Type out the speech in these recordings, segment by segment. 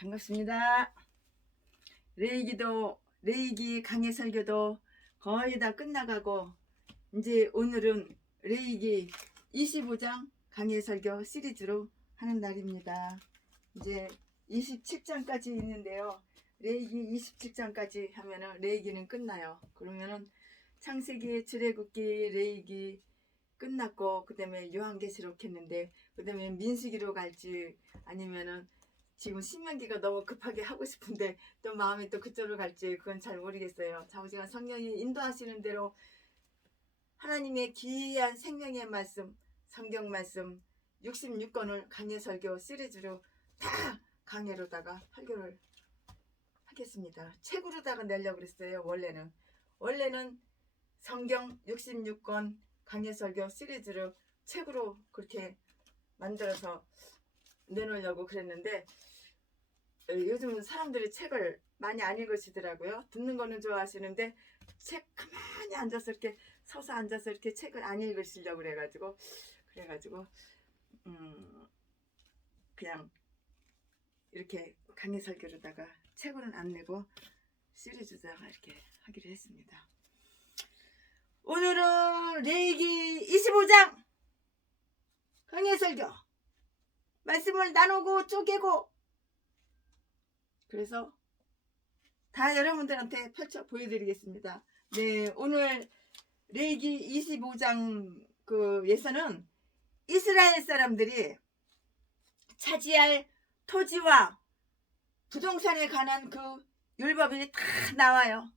반갑습니다. 레이기 강의 설교도 거의 다 끝나가고 이제 오늘은 레이기 25장 강의 설교 시리즈로 하는 날입니다. 이제 27장까지 있는데요. 레이기 27장까지 하면은 레이기는 끝나요. 그러면은 창세기, 출애굽기, 레이기 끝났고 그다음에 요한계시록 했는데 그다음에 민수기로 갈지 아니면은 지금 신명기가 너무 급하게 하고 싶은데 또 마음이 또 그쪽으로 갈지 그건 잘 모르겠어요. 좌우지간 성령이 인도하시는 대로 하나님의 귀한 생명의 말씀, 성경 말씀 66권을 강해 설교 시리즈로 다 강해로다가 설교를 하겠습니다. 책으로다가 내려고 그랬어요. 원래는 성경 66권 강해 설교 시리즈를 책으로 그렇게 만들어서 내놓으려고 그랬는데 요즘 사람들이 책을 많이 안 읽으시더라고요. 듣는 거는 좋아하시는데 책 가만히 앉아서 이렇게 서서 앉아서 이렇게 책을 안 읽으시려고 그래가지고 그냥 이렇게 강의 설교로다가 책으로는 안 내고 시리즈다가 이렇게 하기로 했습니다. 오늘은 레위기 25장 강의 설교 말씀을 나누고 쪼개고 그래서 다 여러분들한테 펼쳐 보여드리겠습니다. 네, 오늘 레위기 25장 에서는 이스라엘 사람들이 차지할 토지와 부동산에 관한 그 율법이 다 나와요.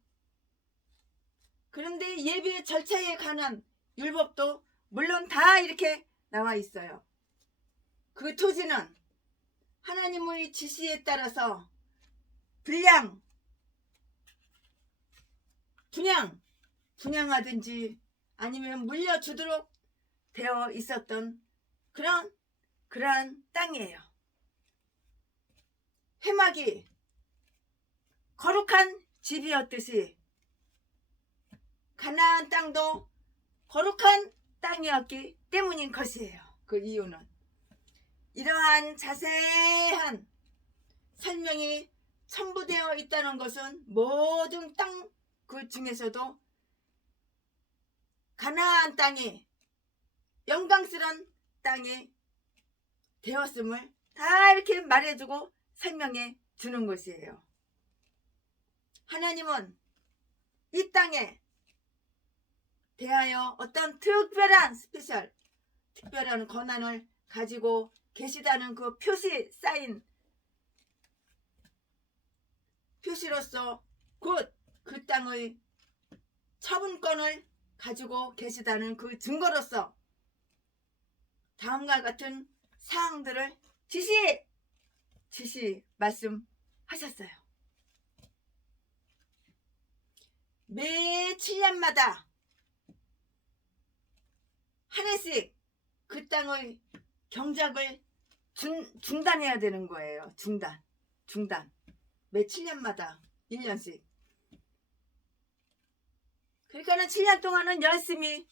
그런데 예배 절차에 관한 율법도 물론 다 이렇게 나와 있어요. 그 토지는 하나님의 지시에 따라서 분양하든지 아니면 물려주도록 되어 있었던 그러한 땅이에요. 회막이 거룩한 집이었듯이 가나안 땅도 거룩한 땅이었기 때문인 것이에요. 그 이유는 이러한 자세한 설명이 첨부되어 있다는 것은 모든 땅 그 중에서도 가나안 땅이 영광스러운 땅이 되었음을 다 이렇게 말해주고 설명해 주는 것이에요. 하나님은 이 땅에 대하여 어떤 특별한 권한을 가지고 계시다는 그 표시로서 곧 그 땅의 처분권을 가지고 계시다는 그 증거로서 다음과 같은 사항들을 지시 말씀하셨어요. 매 7년마다 한 해씩 그 땅의 경작을 중단해야 되는 거예요. 중단. 매 7년마다 1년씩. 그러니까는 7년 동안은 열심히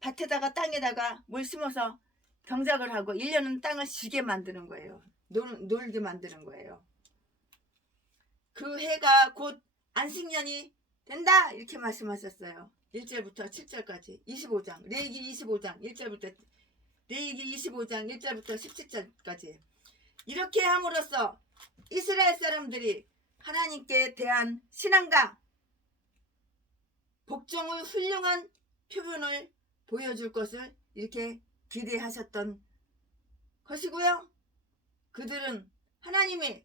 밭에다가 땅에다가 물 심어서 경작을 하고 1년은 땅을 쉬게 만드는 거예요. 놀게 만드는 거예요. 그 해가 곧 안식년이 된다 이렇게 말씀하셨어요. 1절부터 7절까지 25장 레위기 25장 1절부터 레위기 25장 1절부터 17절까지 이렇게 함으로써 이스라엘 사람들이 하나님께 대한 신앙과 복종의 훌륭한 표본을 보여줄 것을 이렇게 기대하셨던 것이고요. 그들은 하나님이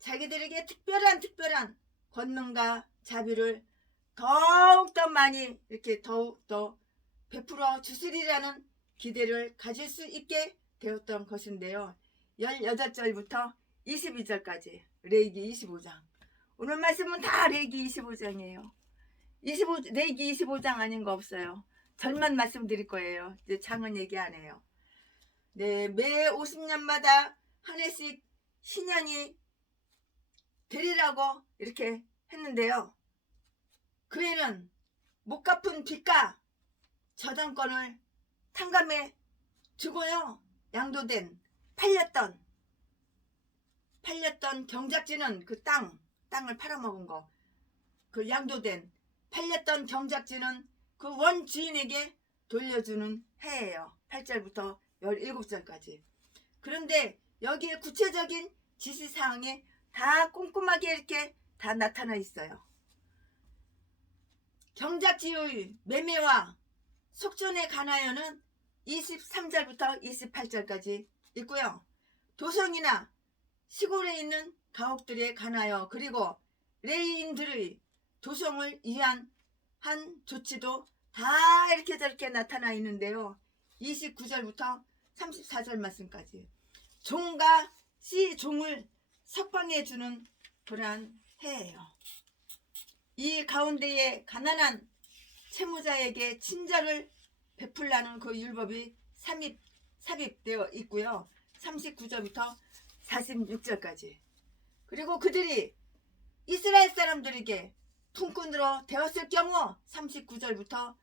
자기들에게 특별한 권능과 자비를 더욱더 많이 이렇게 더욱더 베풀어 주시리라는 기대를 가질 수 있게 되었던 것인데요. 18절부터 22절까지 레위기 25장 오늘 말씀은 다 레위기 25장이에요. 레위기 25장 아닌 거 없어요. 절만 말씀드릴 거예요. 이제 장은 얘기 안 해요. 네, 매 50년마다 한 해씩 신년이 되리라고 이렇게 했는데요. 그 해는 못 갚은 빚과 저당권을 탕감해 주고요. 양도된 팔렸던 팔렸던 경작지는 그 땅을 팔아먹은 거, 그 양도된 팔렸던 경작지는 그 원 주인에게 돌려주는 해예요. 8절부터 17절까지. 그런데 여기에 구체적인 지시사항이 다 꼼꼼하게 이렇게 다 나타나 있어요. 경작지의 매매와 속전에 관하여는 23절부터 28절까지 있고요. 도성이나 시골에 있는 가옥들에 관하여 그리고 레이인들의 도성을 위한 한 조치도 다 이렇게 저렇게 나타나 있는데요. 29절부터 34절 말씀까지 종과 시종을 석방해 주는 그러한 해예요. 이 가운데에 가난한 채무자에게 친절을 베풀라는 그 율법이 삽입되어 있고요. 39절부터 46절까지. 그리고 그들이 이스라엘 사람들에게 품꾼으로 되었을 경우 39절부터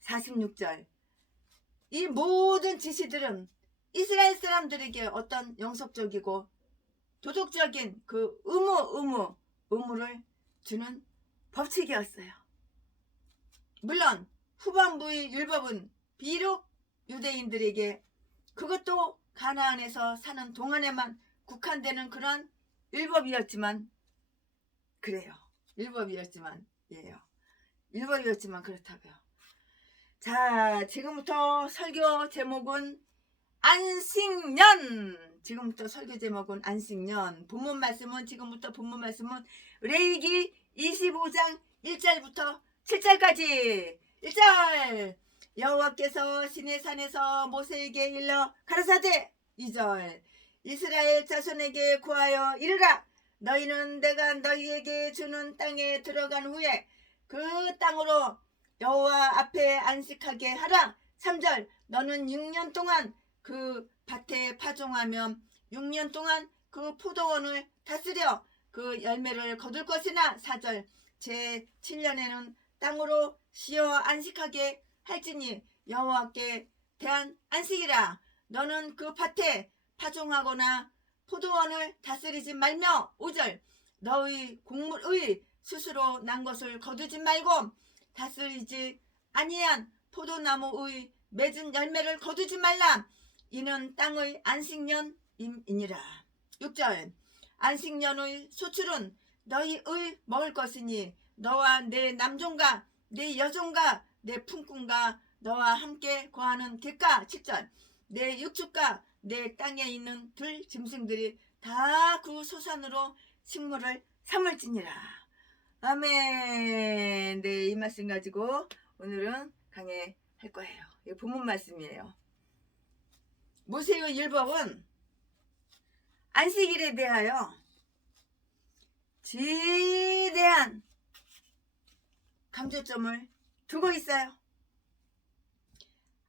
46절. 이 모든 지시들은 이스라엘 사람들에게 어떤 영속적이고 도덕적인 그 의무를 주는 법칙이었어요. 물론 후반부의 율법은 비록 유대인들에게 그것도 가나안에서 사는 동안에만 국한되는 그런 율법이었지만 그래요. 율법이었지만 그렇다고요. 자, 지금부터 설교 제목은 안식년. 지금부터 설교 제목은 안식년. 지금부터 본문 말씀은 레위기 25장 1절부터 7절까지. 1절 여호와께서 시내산에서 모세에게 일러 가라사대. 2절 이스라엘 자손에게 구하여 이르라. 너희는 내가 너희에게 주는 땅에 들어간 후에 그 땅으로 여호와 앞에 안식하게 하라. 3절 너는 6년 동안 그 밭에 파종하며 6년 동안 그 포도원을 다스려 그 열매를 거둘 것이나 4절 제 7년에는 땅으로 쉬어 안식하게 할지니 여호와께 대한 안식이라. 너는 그 밭에 파종하거나 포도원을 다스리지 말며 5절 너의 곡물의 스스로 난 것을 거두지 말고 다스리지 아니한 포도나무의 맺은 열매를 거두지 말라. 이는 땅의 안식년이니라. 6절 안식년의 소출은 너희의 먹을 것이니 너와 내 남종과 내 여종과 내 품꾼과 너와 함께 거하는 객가. 7절 내 육축과 내 땅에 있는 들 짐승들이 다 그 소산으로 식물을 삼을지니라. 아멘. 네, 이 말씀 가지고 오늘은 강해할 거예요. 이 본문 말씀이에요. 모세의 율법은 안식일에 대하여 지대한 강조점을 두고 있어요.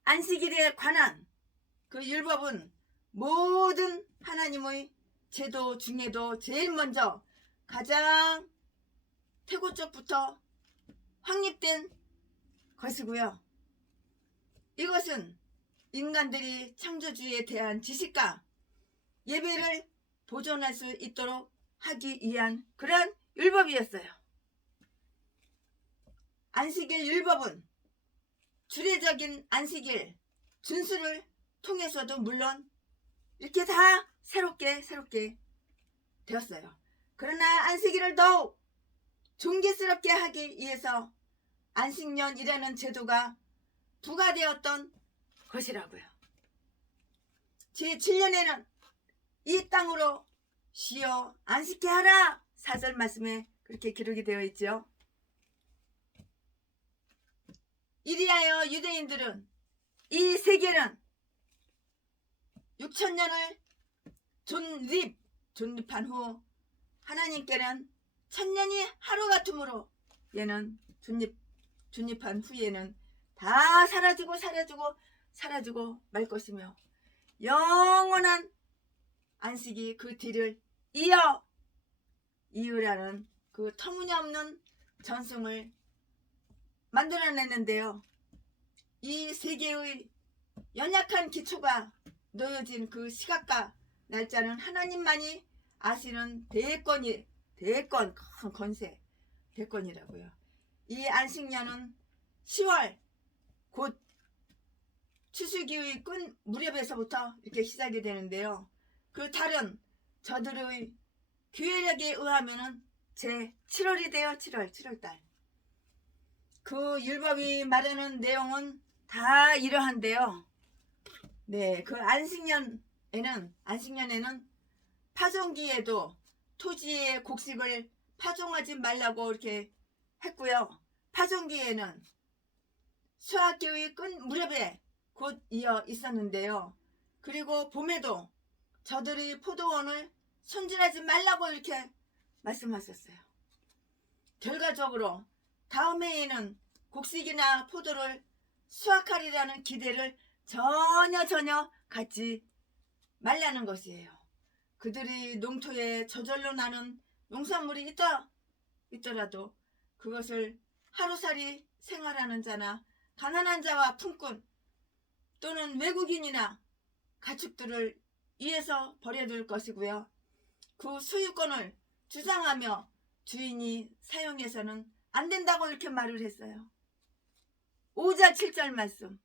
안식일에 관한 그 율법은 모든 하나님의 제도 중에도 제일 먼저 가장 태고적부터 확립된 것이고요. 이것은 인간들이 창조주에 대한 지식과 예배를 보존할 수 있도록 하기 위한 그러한 율법이었어요. 안식일 율법은 주례적인 안식일 준수를 통해서도 물론 이렇게 다 새롭게 되었어요. 그러나 안식일을 더욱 존귀스럽게 하기 위해서 안식년이라는 제도가 부과되었던 것이라고요. 제7년에는 이 땅으로 쉬어 안식케 하라. 4절 말씀에 그렇게 기록이 되어 있죠. 이리하여 유대인들은 이 세계는 6천년을 존립한 후 하나님께는 1000년이 하루 같으므로 얘는 존립한 후에는 다 사라지고 말 것이며 영원한 안식이 그 뒤를 이으라는 그 터무니없는 전승을 만들어냈는데요. 이 세계의 연약한 기초가 놓여진 그 시각과 날짜는 하나님만이 아시는 대권 큰 건세 대권이라고요. 이 안식년은 10월 곧 추수기의 끈 무렵에서부터 이렇게 시작이 되는데요. 그 달은 저들의 규례력에 의하면은 제 7월이 돼요. 7월달. 그 율법이 말하는 내용은 다 이러한데요. 네, 그 안식년에는 파종기에도 토지의 곡식을 파종하지 말라고 이렇게 했고요. 파종기에는 수확기의 끈 무렵에 곧 이어 있었는데요. 그리고 봄에도 저들이 포도원을 손질하지 말라고 이렇게 말씀하셨어요. 결과적으로 다음 해에는 곡식이나 포도를 수확하리라는 기대를 전혀 갖지 말라는 것이에요. 그들이 농토에 저절로 나는 농산물이 있더라도 그것을 하루살이 생활하는 자나 가난한 자와 품꾼 또는 외국인이나 가축들을 위해서 버려둘 것이고요. 그 소유권을 주장하며 주인이 사용해서는 안 된다고 이렇게 말을 했어요. 5절 7절 말씀,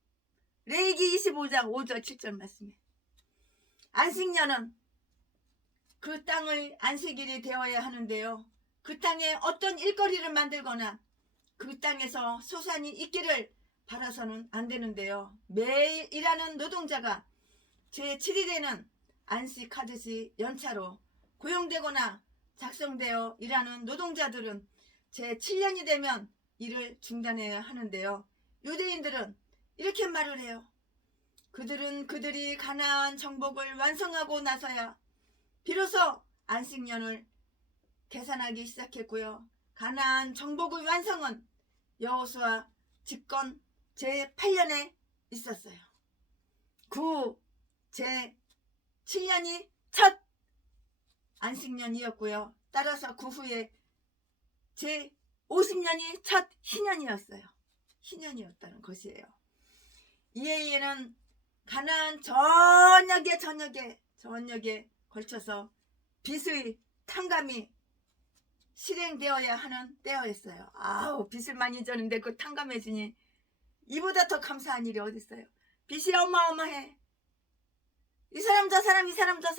레위기 25장 5절 7절 말씀에 안식년은 그 땅의 안식일이 되어야 하는데요. 그 땅에 어떤 일거리를 만들거나 그 땅에서 소산이 있기를 바라서는 안 되는데요. 매일 일하는 노동자가 제7일에는 안식하듯이 연차로 고용되거나 작성되어 일하는 노동자들은 제7년이 되면 일을 중단해야 하는데요. 유대인들은 이렇게 말을 해요. 그들이 가나안 정복을 완성하고 나서야 비로소 안식년을 계산하기 시작했고요. 가나안 정복의 완성은 여호수아 집권 제8년에 있었어요. 그 제7년이 첫 안식년이었고요. 따라서 그 후에 제50년이 첫 희년이었어요. 희년이었다는 것이에요. 이에는 가나안 전역에 걸쳐서 빚의 탕감이 실행되어야 하는 때였어요. 아우, 빚을 많이 졌는데 그 탕감해주니 이보다 더 감사한 일이 어디 있어요. 빚이 어마어마해. 이 사람 저 사람 다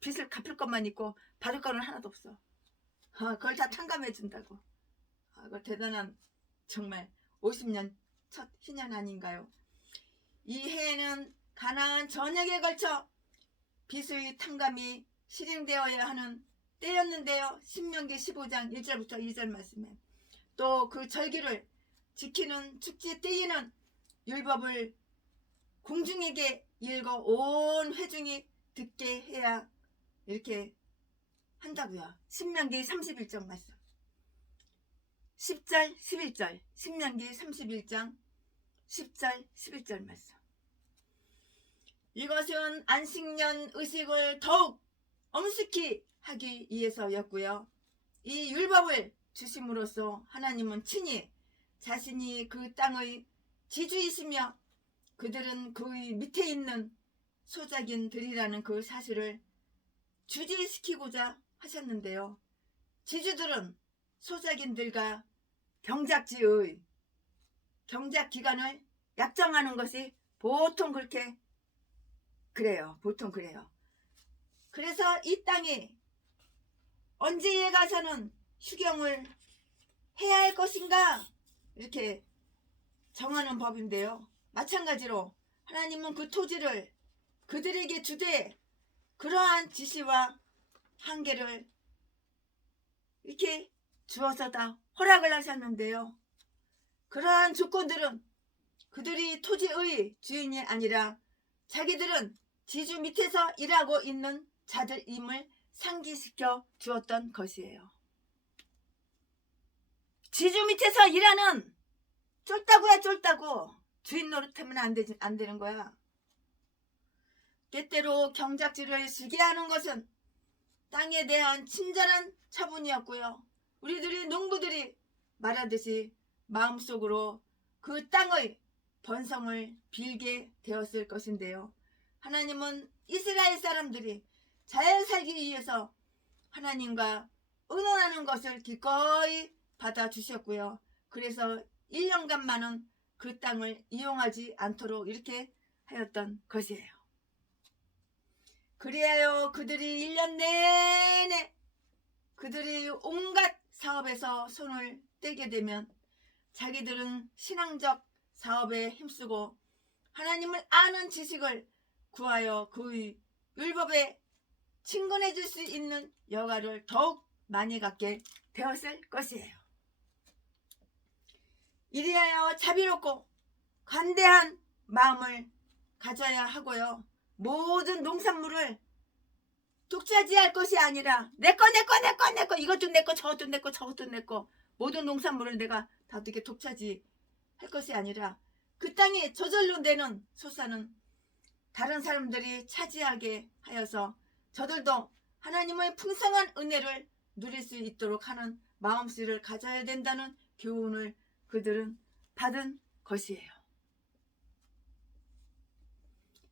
빚을 갚을 것만 있고 받을 거는 하나도 없어. 그걸 다 탕감해 준다고. 그거 대단한 정말 50년 첫 희년 아닌가요? 이 해에는 가나안 전역에 걸쳐 빚의 탕감이 실행되어야 하는 때였는데요. 신명기 15장 1절부터 2절 말씀에 또 그 절기를 지키는 축제 때에는 율법을 공중에게 읽어 온 회중이 듣게 해야 이렇게 한다고요. 신명기 31장 말씀 10절 11절 신명기 31장 10절 11절 말씀. 이것은 안식년 의식을 더욱 엄숙히 하기 위해서였고요. 이 율법을 주심으로써 하나님은 친히 자신이 그 땅의 지주이시며 그들은 그 밑에 있는 소작인들이라는 그 사실을 주지시키고자 하셨는데요. 지주들은 소작인들과 경작지의 경작기간을 약정하는 것이 보통 그래요. 그래서 이 땅이 언제에 가서는 휴경을 해야 할 것인가 이렇게 정하는 법인데요. 마찬가지로 하나님은 그 토지를 그들에게 주되 그러한 지시와 한계를 이렇게 주어서 다 허락을 하셨는데요. 그러한 조건들은 그들이 토지의 주인이 아니라 자기들은 지주 밑에서 일하고 있는 자들임을 상기시켜 주었던 것이에요. 지주 밑에서 일하는 쫄다고 주인 노릇하면 안 되는 거야. 때때로 경작지를 쓰게 하는 것은 땅에 대한 친절한 처분이었고요. 우리들이 농부들이 말하듯이 마음속으로 그 땅의 번성을 빌게 되었을 것인데요. 하나님은 이스라엘 사람들이 잘 살기 위해서 하나님과 의논하는 것을 기꺼이 받아주셨고요. 그래서 1년간만은 그 땅을 이용하지 않도록 이렇게 하였던 것이에요. 그리하여 그들이 1년 내내 그들이 온갖 사업에서 손을 떼게 되면 자기들은 신앙적 사업에 힘쓰고 하나님을 아는 지식을 구하여 그 율법에 친근해 줄 수 있는 여가를 더욱 많이 갖게 되었을 것이에요. 이리하여 자비롭고 관대한 마음을 가져야 하고요. 모든 농산물을 독차지할 것이 아니라 내꺼 이것도 내꺼 저것도 내꺼 저것도 내꺼 모든 농산물을 내가 다 어떻게 독차지할 것이 아니라 그 땅에 저절로 내는 소산은 다른 사람들이 차지하게 하여서 저들도 하나님의 풍성한 은혜를 누릴 수 있도록 하는 마음씨를 가져야 된다는 교훈을 그들은 받은 것이에요.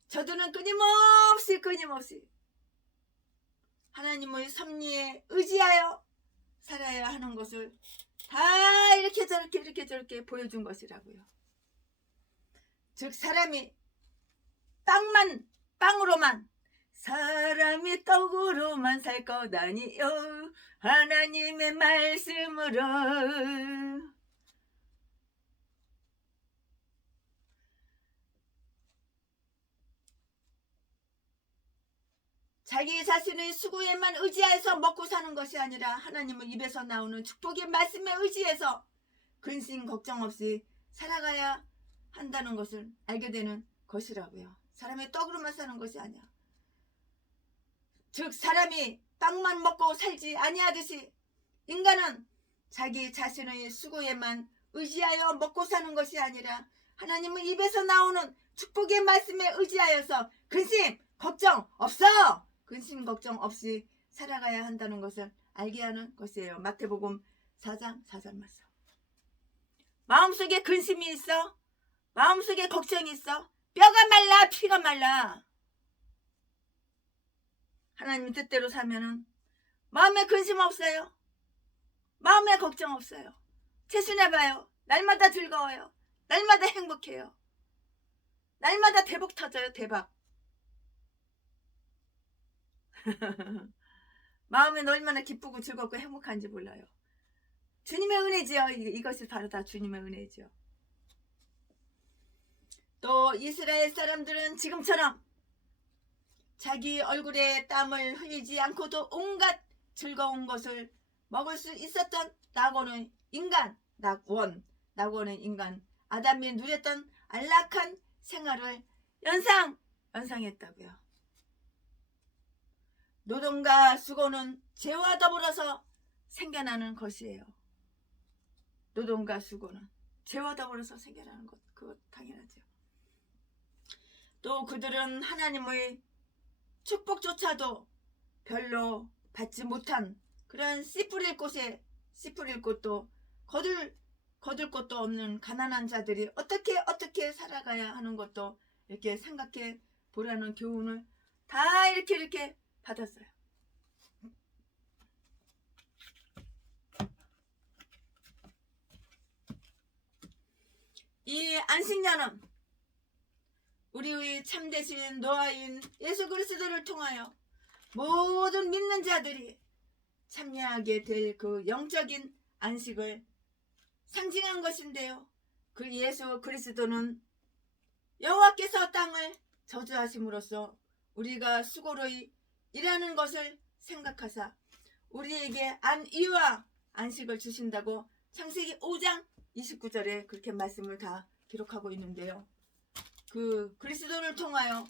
저들은 끊임없이 하나님의 섭리에 의지하여 살아야 하는 것을 다 이렇게 저렇게 보여준 것이라고요. 즉 사람이 빵으로만 사람이 떡으로만 살 것 아니요 하나님의 말씀으로. 자기 자신의 수고에만 의지해서 먹고 사는 것이 아니라 하나님의 입에서 나오는 축복의 말씀에 의지해서 근심 걱정 없이 살아가야 한다는 것을 알게 되는 것이라고요. 사람의 떡으로만 사는 것이 아니야. 즉 사람이 빵만 먹고 살지 아니하듯이 인간은 자기 자신의 수고에만 의지하여 먹고 사는 것이 아니라 하나님의 입에서 나오는 축복의 말씀에 의지하여서 근심 걱정 없어! 근심 걱정 없이 살아가야 한다는 것을 알게 하는 것이에요. 마태복음 4장 4절 말씀. 마음속에 근심이 있어? 마음속에 걱정이 있어? 뼈가 말라 피가 말라. 하나님 뜻대로 살면은 마음에 근심 없어요. 마음에 걱정 없어요. 채순해봐요. 날마다 즐거워요. 날마다 행복해요. 날마다 대복 터져요. 대박. 마음은 얼마나 기쁘고 즐겁고 행복한지 몰라요. 주님의 은혜지요. 이것이 바로 다 주님의 은혜지요. 또 이스라엘 사람들은 지금처럼 자기 얼굴에 땀을 흘리지 않고도 온갖 즐거운 것을 먹을 수 있었던 낙원의 인간, 아담이 누렸던 안락한 생활을 연상했다고요. 노동과 수고는 죄와 더불어서 생겨나는 것이에요. 노동과 수고는 죄와 더불어서 생겨나는 것, 그거 당연하죠. 또 그들은 하나님의 축복조차도 별로 받지 못한 그런 씨 뿌릴 곳도 거둘 곳도 없는 가난한 자들이 어떻게 살아가야 하는 것도 이렇게 생각해 보라는 교훈을 다 이렇게 받았어요. 이 안식년은 우리의 참되신 노아인 예수 그리스도를 통하여 모든 믿는 자들이 참여하게 될 그 영적인 안식을 상징한 것인데요. 그 예수 그리스도는 여호와께서 땅을 저주하심으로써 우리가 수고로 일하는 것을 생각하사 우리에게 안위와 안식을 주신다고 창세기 5장 29절에 그렇게 말씀을 다 기록하고 있는데요. 그 그리스도를 통하여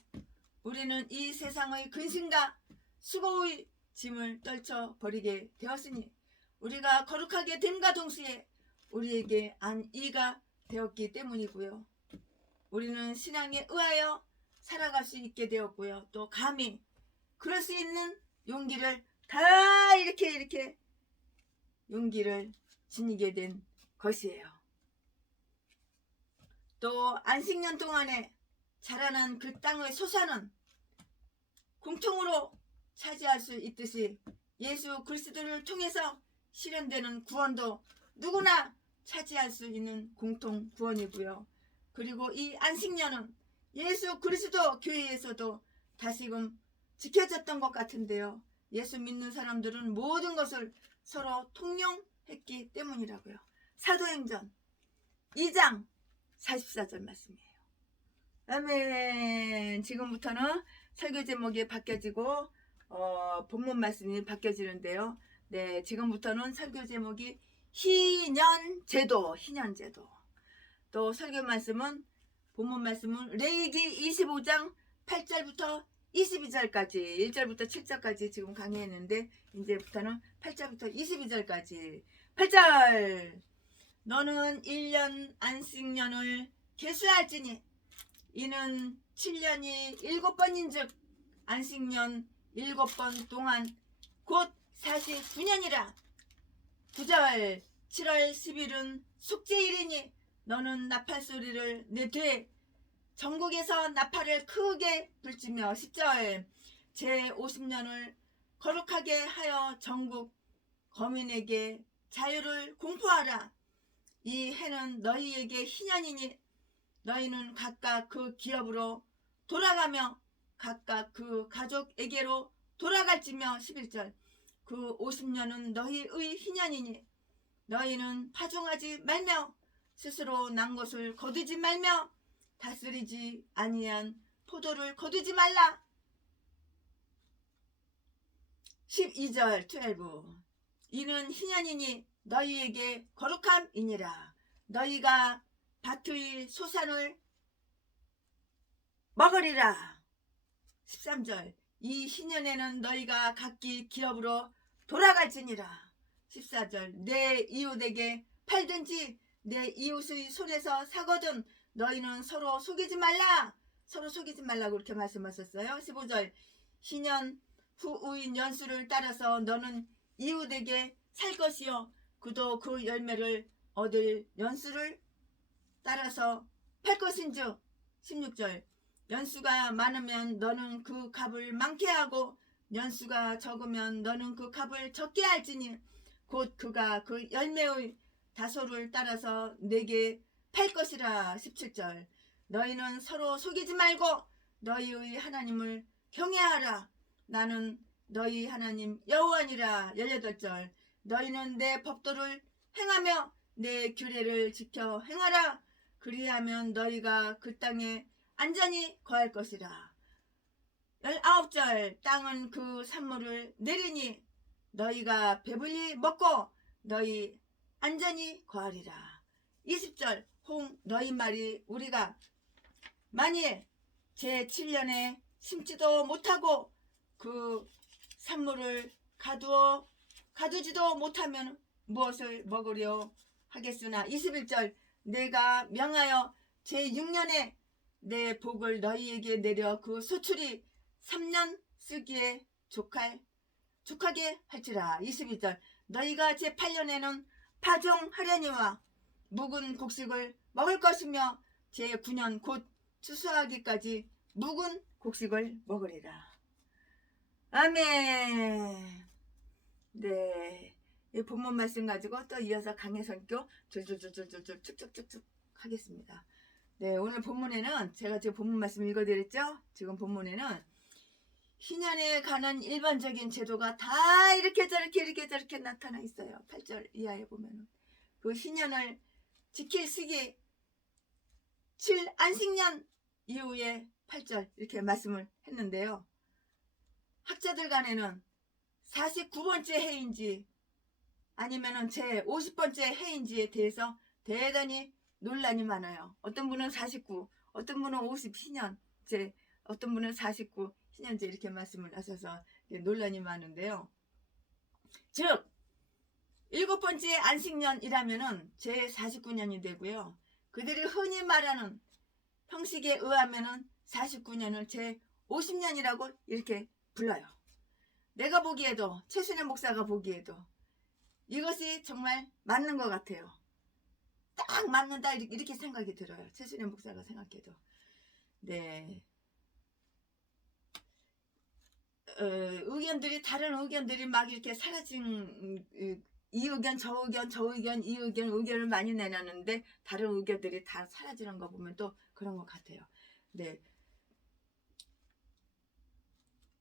우리는 이 세상의 근심과 수고의 짐을 떨쳐버리게 되었으니 우리가 거룩하게 됨과 동시에 우리에게 안위가 되었기 때문이고요. 우리는 신앙에 의하여 살아갈 수 있게 되었고요. 또 감히 그럴 수 있는 용기를 다 이렇게 용기를 지니게 된 것이에요. 또 안식년 동안에 자라는 그 땅의 소산은 공통으로 차지할 수 있듯이 예수 그리스도를 통해서 실현되는 구원도 누구나 차지할 수 있는 공통 구원이고요. 그리고 이 안식년은 예수 그리스도 교회에서도 다시금 지켜졌던 것 같은데요. 예수 믿는 사람들은 모든 것을 서로 통용했기 때문이라고요. 사도행전 2장 44절 말씀이에요. 아멘. 지금부터는 설교 제목이 바뀌어지고 본문 말씀이 바뀌어지는데요. 네, 지금부터는 설교 제목이 희년제도, 희년제도. 또 설교 말씀은 본문 말씀은 레위기 25장 8절부터 22절까지 1절부터 7절까지 지금 강의했는데 이제부터는 8절부터 22절까지 8절 너는 1년 안식년을 계수할지니 이는 7년이 7번인즉 안식년 7번 동안 곧 49년이라 9절 7월 10일은 숙제일이니 너는 나팔소리를 내되 전국에서 나팔을 크게 불지며 10절 제50년을 거룩하게 하여 전국 거민에게 자유를 공포하라. 이 해는 너희에게 희년이니 너희는 각각 그 기업으로 돌아가며 각각 그 가족에게로 돌아갈지며 11절 그 50년은 너희의 희년이니 너희는 파종하지 말며 스스로 난 것을 거두지 말며 다스리지 아니한 포도를 거두지 말라. 12절 12 이는 희년이니 너희에게 거룩함이니라. 너희가 밭의 소산을 먹으리라. 13절 이 희년에는 너희가 각기 기업으로 돌아갈지니라. 14절 내 이웃에게 팔든지 내 이웃의 손에서 사거든 너희는 서로 속이지 말라. 서로 속이지 말라고 이렇게 말씀하셨어요. 15절 희년 후의 연수를 따라서 너는 이웃에게 살 것이요 그도 그 열매를 얻을 연수를 따라서 팔 것인즉 16절 연수가 많으면 너는 그 값을 많게 하고 연수가 적으면 너는 그 값을 적게 할지니 곧 그가 그 열매의 다소를 따라서 내게 팔 것이라. 17절 너희는 서로 속이지 말고 너희의 하나님을 경외하라. 나는 너희 하나님 여호와니라. 18절 너희는 내 법도를 행하며 내 규례를 지켜 행하라. 그리하면 너희가 그 땅에 안전히 거할 것이라. 19절 땅은 그 산물을 내리니 너희가 배불리 먹고 너희 안전히 거하리라. 20절 홍 너희 말이 우리가 만일 제7년에 심지도 못하고 그 산물을 가두지도 못하면 무엇을 먹으려 하겠으나 21절 내가 명하여 제6년에 내 복을 너희에게 내려 그 소출이 3년 쓰기에 족하게 할지라. 22절 너희가 제8년에는 파종하려니와 묵은 곡식을 먹을 것이며 제9년 곧 추수하기까지 묵은 곡식을 먹으리라. 아멘. 네, 이 본문 말씀 가지고 또 이어서 강해 선교 줄줄줄줄줄 쭉쭉쭉쭉 하겠습니다. 네, 오늘 본문에는 제가 지금 본문 말씀 읽어드렸죠. 지금 본문에는 희년에 관한 일반적인 제도가 다 이렇게 저렇게 나타나 있어요. 8절 이하에 보면은 그 희년을 지킬 시기 7 안식년 이후에 8절 이렇게 말씀을 했는데요. 학자들 간에는 49번째 해인지 아니면은 제 50번째 해인지에 대해서 대단히 논란이 많아요. 어떤 분은 49, 어떤 분은 50 희년제, 어떤 분은 49 희년제 이렇게 말씀을 하셔서 논란이 많은데요. 즉 7번째 안식년이라면은 제 49년이 되고요. 그들이 흔히 말하는 형식에 의하면은 49년을 제 50년이라고 이렇게 불러요. 내가 보기에도 최순애 목사가 보기에도 이것이 정말 맞는 것 같아요. 딱 맞는다 이렇게 생각이 들어요. 최순애 목사가 생각해도. 네. 의견들이 다른 의견들이 막 이렇게 사라진 이 의견 저 의견 저 의견 이 의견 의견을 많이 내놨는데 다른 의견들이 다 사라지는 거 보면 또 그런 것 같아요. 네.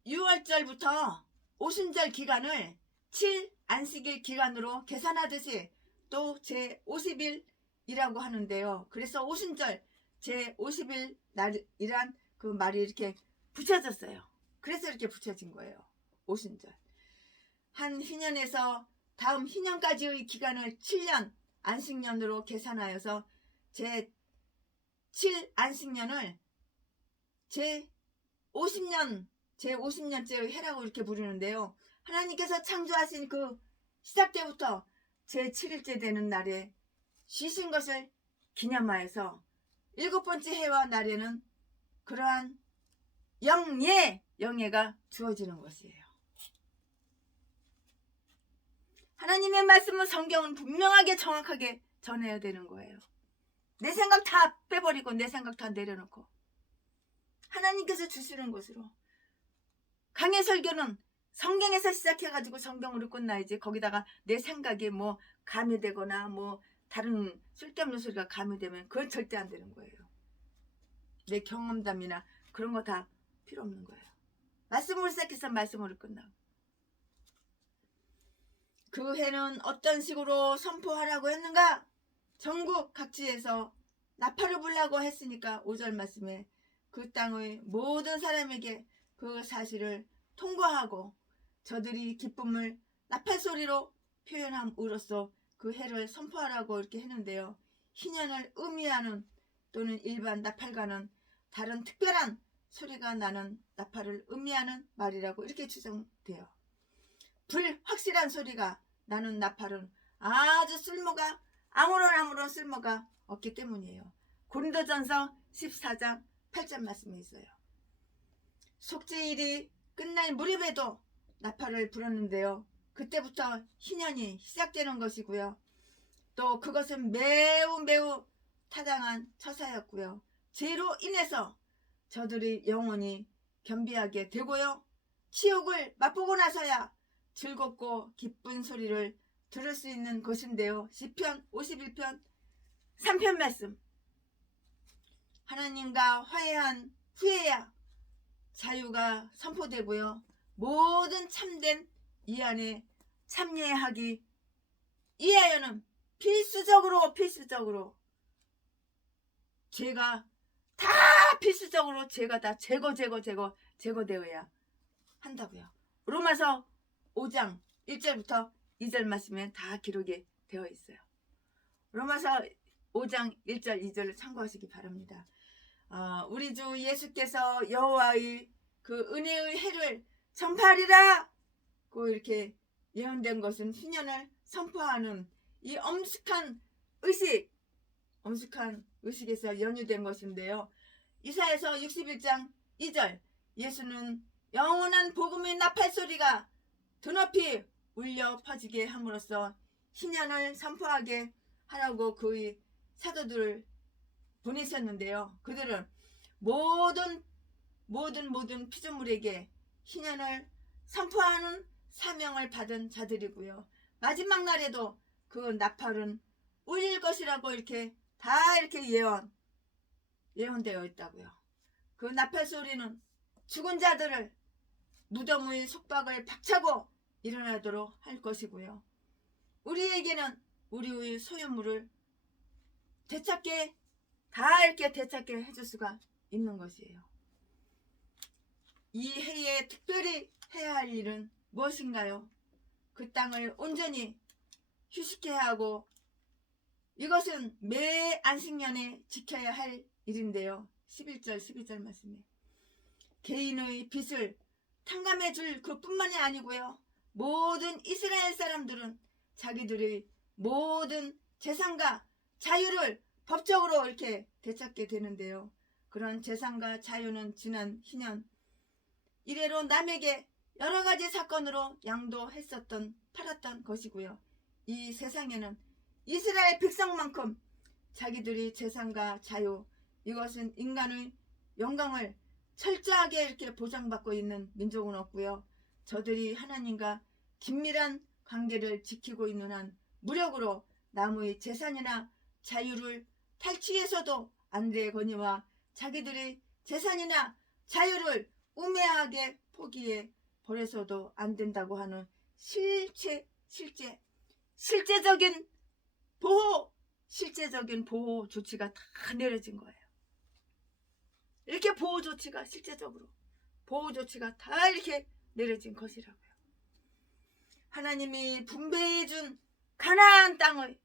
6월절부터 오순절 기간을 7 안식일 기간으로 계산하듯이 또 제 50일이라고 하는데요. 그래서 오순절 제 50일 날이란 그 말이 이렇게 붙여졌어요. 그래서 이렇게 붙여진 거예요. 오순절. 한 희년에서 다음 희년까지의 기간을 7년 안식년으로 계산하여서 제 7 안식년을 제 50년째의 해라고 이렇게 부르는데요. 하나님께서 창조하신 그 시작 때부터 제 7일째 되는 날에 쉬신 것을 기념하여서 7번째 해와 날에는 그러한 영예가 주어지는 것이에요. 하나님의 말씀은 성경은 분명하게 정확하게 전해야 되는 거예요. 내 생각 다 빼버리고 내 생각 다 내려놓고 하나님께서 주시는 것으로. 강해 설교는 성경에서 시작해가지고 성경으로 끝나야지 거기다가 내 생각이 뭐 가미되거나 뭐 다른 쓸데없는 소리가 가미되면 그건 절대 안 되는 거예요. 내 경험담이나 그런 거 다 필요 없는 거예요. 말씀으로 시작해서 말씀으로 끝나고. 그 해는 어떤 식으로 선포하라고 했는가? 전국 각지에서 나팔을 불라고 했으니까 5절 말씀에 그 땅의 모든 사람에게 그 사실을 통과하고 저들이 기쁨을 나팔소리로 표현함으로써 그 해를 선포하라고 이렇게 했는데요. 희년을 의미하는 또는 일반 나팔과는 다른 특별한 소리가 나는 나팔을 의미하는 말이라고 이렇게 추정돼요. 불확실한 소리가 나는 나팔은 아주 쓸모가 아무런 쓸모가 없기 때문이에요. 고린도전서 14장 8절 말씀에 있어요. 속죄일이 끝날 무렵에도 나팔을 불었는데요. 그때부터 희년이 시작되는 것이고요. 또 그것은 매우 타당한 처사였고요. 죄로 인해서 저들이 영원히 겸비하게 되고요. 치욕을 맛보고 나서야 즐겁고 기쁜 소리를 들을 수 있는 것인데요. 시편 51편 3편 말씀. 하나님과 화해한 후에야 자유가 선포되고요. 모든 참된 이 안에 참여하기 이하여는 필수적으로 죄가 다 필수적으로 죄가 다 제거되어야 한다고요. 로마서 5장 1절부터 2절 말씀에 다 기록이 되어 있어요. 로마서 5장 1절 2절을 참고하시기 바랍니다. 우리 주 예수께서 여호와의 그 은혜의 해를 전파하리라 고 이렇게 예언된 것은 희년을 선포하는 이 엄숙한 의식에서 연유된 것인데요. 이사야서 61장 2절 예수는 영원한 복음의 나팔소리가 드높이 울려 퍼지게 함으로써 희년을 선포하게 하라고 그의 사도들을 보내셨는데요. 그들은 모든 피조물에게 희년을 선포하는 사명을 받은 자들이고요. 마지막 날에도 그 나팔은 울릴 것이라고 이렇게 다 이렇게 예언되어 있다고요. 그 나팔 소리는 죽은 자들을 무덤의 속박을 박차고 일어나도록 할 것이고요. 우리에게는 우리의 소유물을 되찾게 해줄 수가 있는 것이에요. 이 해에 특별히 해야 할 일은 무엇인가요? 그 땅을 온전히 휴식해야 하고 이것은 매 안식년에 지켜야 할 일인데요. 11절 12절 말씀에 개인의 빚을 탕감해 줄 그뿐만이 아니고요. 모든 이스라엘 사람들은 자기들의 모든 재산과 자유를 법적으로 이렇게 되찾게 되는데요. 그런 재산과 자유는 지난 희년 이래로 남에게 여러 가지 사건으로 양도했었던 팔았던 것이고요. 이 세상에는 이스라엘 백성만큼 자기들이 재산과 자유 이것은 인간의 영광을 철저하게 이렇게 보장받고 있는 민족은 없고요. 저들이 하나님과 긴밀한 관계를 지키고 있는 한 무력으로 남의 재산이나 자유를 탈취해서도 안 되거니와 자기들의 재산이나 자유를 우매하게 포기해 버려서도 안 된다고 하는 실제적인 보호 조치가 다 내려진 거예요. 이렇게 보호 조치가 실제적으로 보호 조치가 다 이렇게 내려진 것이라고요. 하나님이 분배해 준 가나안 땅을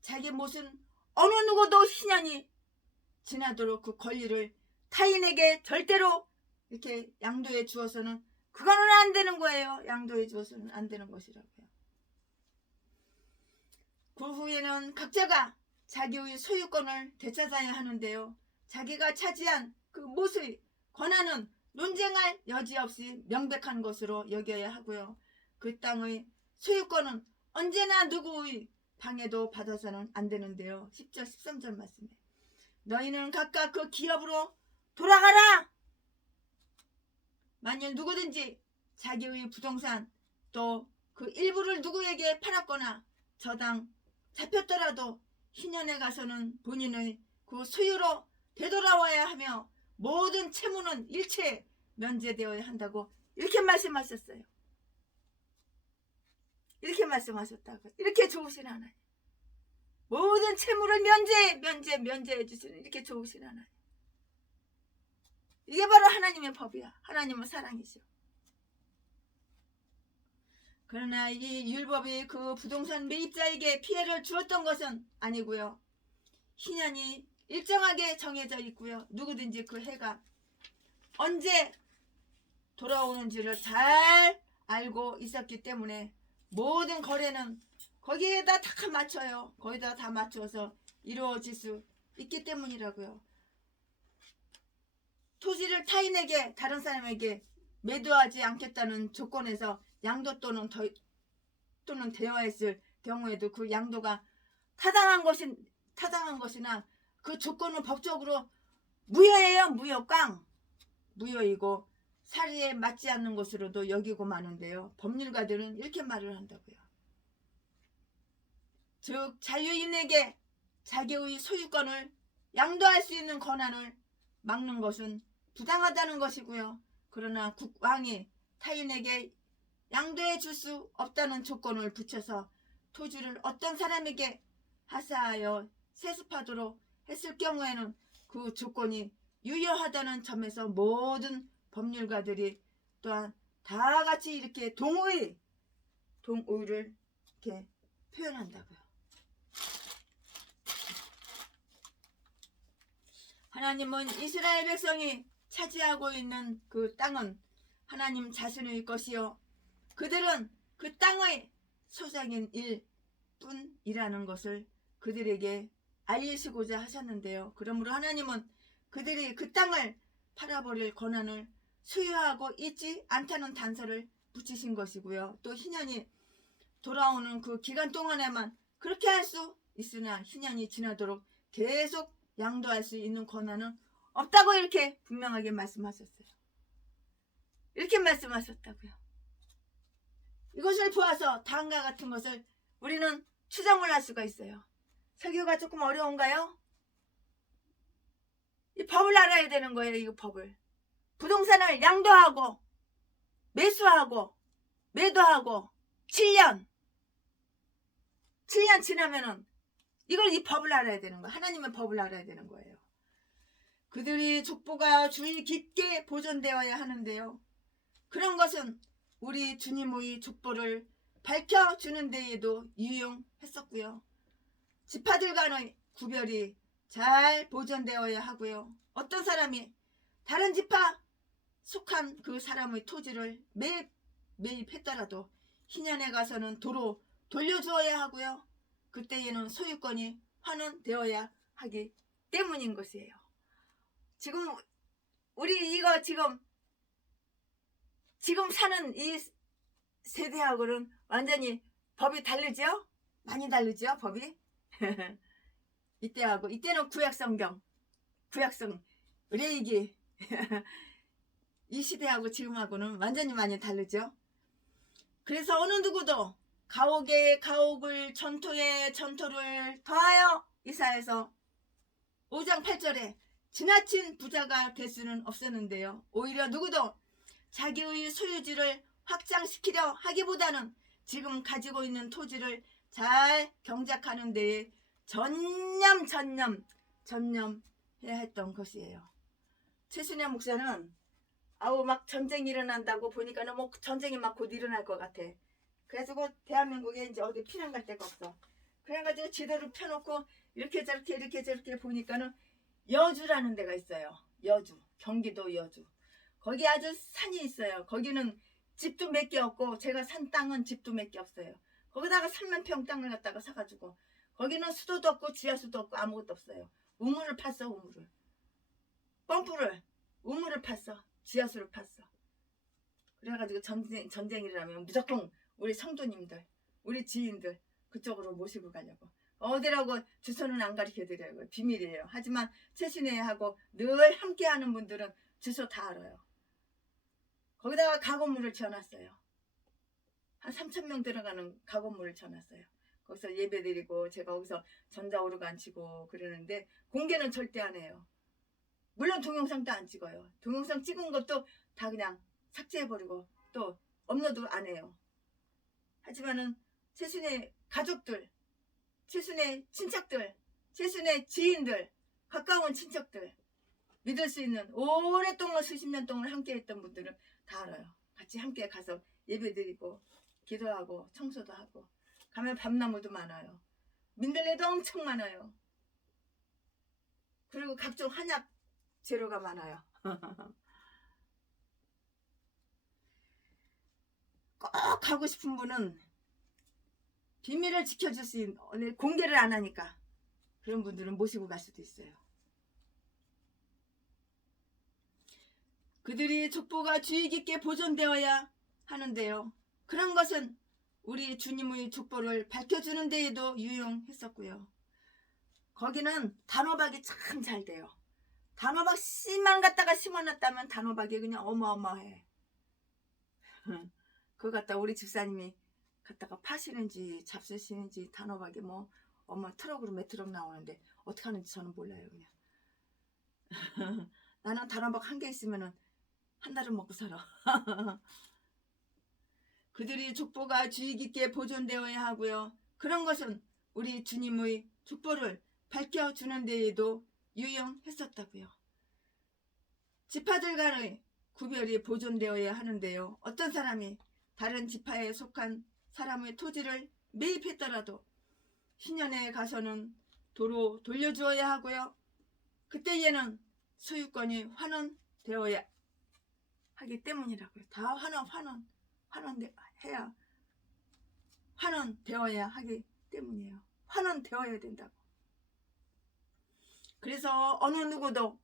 자기 못은 어느 누구도 희년이 지나도록 그 권리를 타인에게 절대로 이렇게 양도해 주어서는 그거는 안 되는 거예요. 양도해 주어서는 안 되는 것이라고요. 그 후에는 각자가 자기의 소유권을 되찾아야 하는데요. 자기가 차지한 그 못의 권한은 논쟁할 여지 없이 명백한 것으로 여겨야 하고요. 그 땅의 소유권은 언제나 누구의 방해도 받아서는 안 되는데요. 10절 13절 말씀에 너희는 각각 그 기업으로 돌아가라. 만일 누구든지 자기의 부동산 또 그 일부를 누구에게 팔았거나 저당 잡혔더라도 희년에 가서는 본인의 그 소유로 되돌아와야 하며 모든 채무는 일체 면제되어야 한다고 이렇게 말씀하셨어요. 이렇게 말씀하셨다고. 이렇게 좋으신 하나님. 모든 채무를 면제해 주시는 이렇게 좋으신 하나님. 이게 바로 하나님의 법이야. 하나님은 사랑이죠. 그러나 이 율법이 그 부동산 매입자에게 피해를 주었던 것은 아니고요. 희년이 일정하게 정해져 있고요. 누구든지 그 해가 언제 돌아오는지를 잘 알고 있었기 때문에 모든 거래는 거기에다 다 맞춰요. 거기다 다 맞춰서 이루어질 수 있기 때문이라고요. 토지를 타인에게 다른 사람에게 매도하지 않겠다는 조건에서 양도 또는 대여했을 경우에도 그 양도가 타당한 것이나 그 조건은 법적으로 무효예요. 무효이고 사리에 맞지 않는 것으로도 여기고 마는데요. 법률가들은 이렇게 말을 한다고요. 즉 자유인에게 자기의 소유권을 양도할 수 있는 권한을 막는 것은 부당하다는 것이고요. 그러나 국왕이 타인에게 양도해 줄 수 없다는 조건을 붙여서 토지를 어떤 사람에게 하사하여 세습하도록 했을 경우에는 그 조건이 유효하다는 점에서 모든 법률가들이 또한 다 같이 이렇게 동의를 이렇게 표현한다고요. 하나님은 이스라엘 백성이 차지하고 있는 그 땅은 하나님 자신의 것이요 그들은 그 땅의 소작인 일뿐이라는 것을 그들에게 알리시고자 하셨는데요. 그러므로 하나님은 그들이 그 땅을 팔아버릴 권한을 소유하고 있지 않다는 단서를 붙이신 것이고요. 또 희년이 돌아오는 그 기간 동안에만 그렇게 할 수 있으나 희년이 지나도록 계속 양도할 수 있는 권한은 없다고 이렇게 분명하게 말씀하셨어요. 이렇게 말씀하셨다고요. 이것을 보아서 다음과 같은 것을 우리는 추정을 할 수가 있어요. 설교가 조금 어려운가요? 이 법을 알아야 되는 거예요. 이 법을. 부동산을 양도하고 매수하고 매도하고 7년 지나면은 이 법을 알아야 되는 거예요. 하나님의 법을 알아야 되는 거예요. 그들이 족보가 주의 깊게 보존되어야 하는데요. 그런 것은 우리 주님의 족보를 밝혀주는 데에도 유용했었고요. 지파들 간의 구별이 잘 보존되어야 하고요. 어떤 사람이 다른 지파 속한 그 사람의 토지를 매입했더라도 희년에 가서는 도로 돌려주어야 하고요. 그때에는 소유권이 환원되어야 하기 때문인 것이에요. 지금 우리 이거 지금 사는 이 세대하고는 완전히 법이 다르죠? 많이 다르죠? 법이? 이때는 구약성 레위기 이 시대하고 지금하고는 완전히 많이 다르죠. 그래서 어느 누구도 가옥에 가옥을 전토에 전토를 더하여 이사해서 5장 8절에 지나친 부자가 될 수는 없었는데요. 오히려 누구도 자기의 소유지를 확장시키려 하기보다는 지금 가지고 있는 토지를 잘 경작하는 데에 전념해야 했던 것이에요. 최순애 목사는 아우 막 전쟁이 일어난다고 보니까는 뭐 전쟁이 막 곧 일어날 것 같아. 그래가지고 대한민국에 이제 어디 피난 갈 데가 없어. 그래가지고 지도를 펴놓고 이렇게 저렇게 보니까는 여주라는 데가 있어요. 여주, 경기도 여주. 거기 아주 산이 있어요. 거기는 집도 몇 개 없고 제가 산 땅은 집도 몇 개 없어요. 거기다가 3만평 땅을 갖다가 사가지고 거기는 수도도 없고 지하수도 없고 아무것도 없어요. 우물을 팠어. 우물을. 펌프를 우물을 팠어. 지하수를 팠어. 그래가지고 전쟁이라면 무조건 우리 성도님들 우리 지인들 그쪽으로 모시고 가려고. 어디라고 주소는 안 가르쳐드려요. 비밀이에요. 하지만 최순애하고 늘 함께하는 분들은 주소 다 알아요. 거기다가 가건물을 지어놨어요. 한 3,000명 들어가는 가건물을 지어놨어요. 거기서 예배드리고 제가 거기서 전자오르간 치고 그러는데 공개는 절대 안 해요. 물론 동영상도 안 찍어요. 동영상 찍은 것도 다 그냥 삭제해버리고 또 업로드 안 해요. 하지만은 최순애 가족들, 최순애 친척들, 최순애 지인들, 가까운 친척들, 믿을 수 있는 오랫동안 수십 년 동안 함께했던 분들은 다 알아요. 같이 함께 가서 예배드리고 기도하고 청소도 하고 가면 밤나무도 많아요. 민들레도 엄청 많아요. 그리고 각종 한약 재료가 많아요. 꼭 가고 싶은 분은 비밀을 지켜줄 수 있는 공개를 안 하니까 그런 분들은 모시고 갈 수도 있어요. 그들이 족보가 주의 깊게 보존되어야 하는데요. 그런 것은 우리 주님의 족보를 밝혀주는 데에도 유용했었고요. 거기는 단호박이 참 잘 돼요. 단호박 씨만 갖다가 심어놨다면 단호박이 그냥 어마어마해. 그거 갖다 우리 집사님이 갖다가 파시는지 잡수시는지 단호박이 뭐 엄마 트럭으로 몇 트럭 나오는데 어떻게 하는지 저는 몰라요. 그냥 나는 단호박 한 개 있으면은 한 달은 먹고 살아. 그들이 족보가 주의 깊게 보존되어야 하고요. 그런 것은 우리 주님의 족보를 밝혀주는 데에도 유용했었다고요. 지파들 간의 구별이 보존되어야 하는데요. 어떤 사람이 다른 지파에 속한 사람의 토지를 매입했더라도 신년에 가서는 도로 돌려주어야 하고요. 그때에는 소유권이 환원되어야 하기 때문이라고요. 다 환원해야 환원되어야 하기 때문이에요. 환원되어야 된다고. 그래서 어느 누구도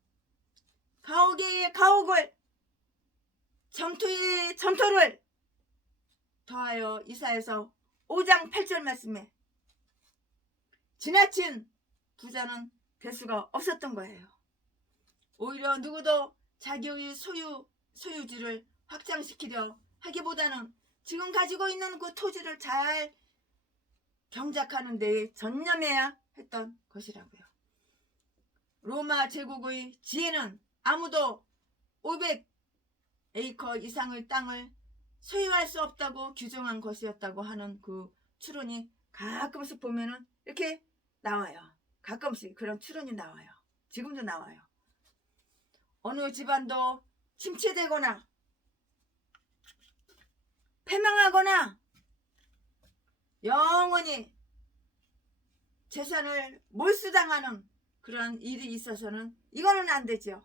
가옥에 가옥을 전토에 전토를 더하여 이사에서 5장 8절 말씀에 지나친 부자는 될 수가 없었던 거예요. 오히려 누구도 자기의 소유지를 확장시키려 하기보다는 지금 가지고 있는 그 토지를 잘 경작하는 데에 전념해야 했던 것이라고요. 로마 제국의 지혜는 아무도 500에이커 이상의 땅을 소유할 수 없다고 규정한 것이었다고 하는 그 추론이 가끔씩 보면은 이렇게 나와요. 가끔씩 그런 추론이 나와요. 지금도 나와요. 어느 집안도 침체되거나 패망하거나 영원히 재산을 몰수당하는 그런 일이 있어서는 이거는 안 되죠.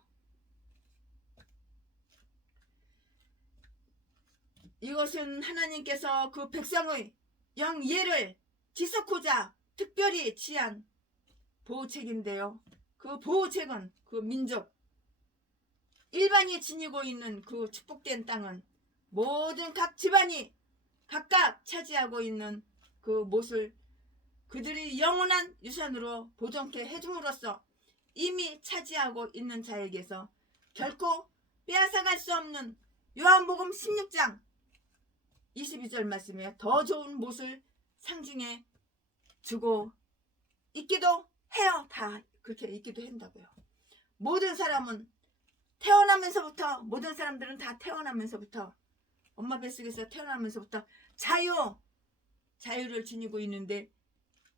이것은 하나님께서 그 백성의 영예를 지속하고자 특별히 취한 보호책인데요. 그 보호책은 그 민족 일반이 지니고 있는 그 축복된 땅은 모든 각 집안이 각각 차지하고 있는 그 몫을 그들이 영원한 유산으로 보존케 해줌으로써 이미 차지하고 있는 자에게서 결코 빼앗아갈 수 없는 요한복음 16장 22절 말씀에 더 좋은 못을 상징해 주고 있기도 해요. 다 그렇게 있기도 한다고요. 모든 사람은 태어나면서부터, 모든 사람들은 다 태어나면서부터, 엄마 뱃속에서 태어나면서부터 자유를 지니고 있는데,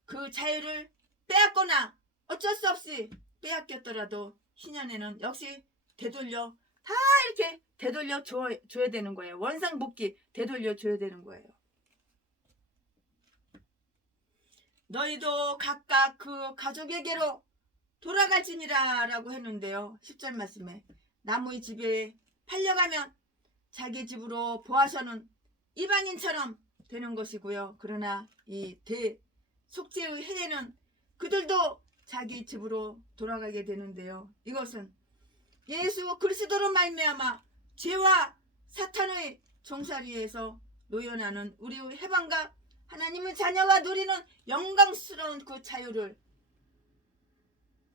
그 자유를 빼앗거나 어쩔 수 없이 빼앗겼더라도 희년에는 역시 되돌려 다 이렇게 되돌려 줘야 되는 거예요. 원상복귀 되돌려 줘야 되는 거예요. 너희도 각각 그 가족에게로 돌아갈지니라 라고 했는데요. 10절 말씀에 남의 집에 팔려가면 자기 집으로 보아서는 이방인처럼 되는 것이고요. 그러나 이 대속죄의 해에는 그들도 자기 집으로 돌아가게 되는데요. 이것은 예수 그리스도로 말미암아 죄와 사탄의 종살이에서 노연하는 우리의 해방과 하나님의 자녀가 누리는 영광스러운 그 자유를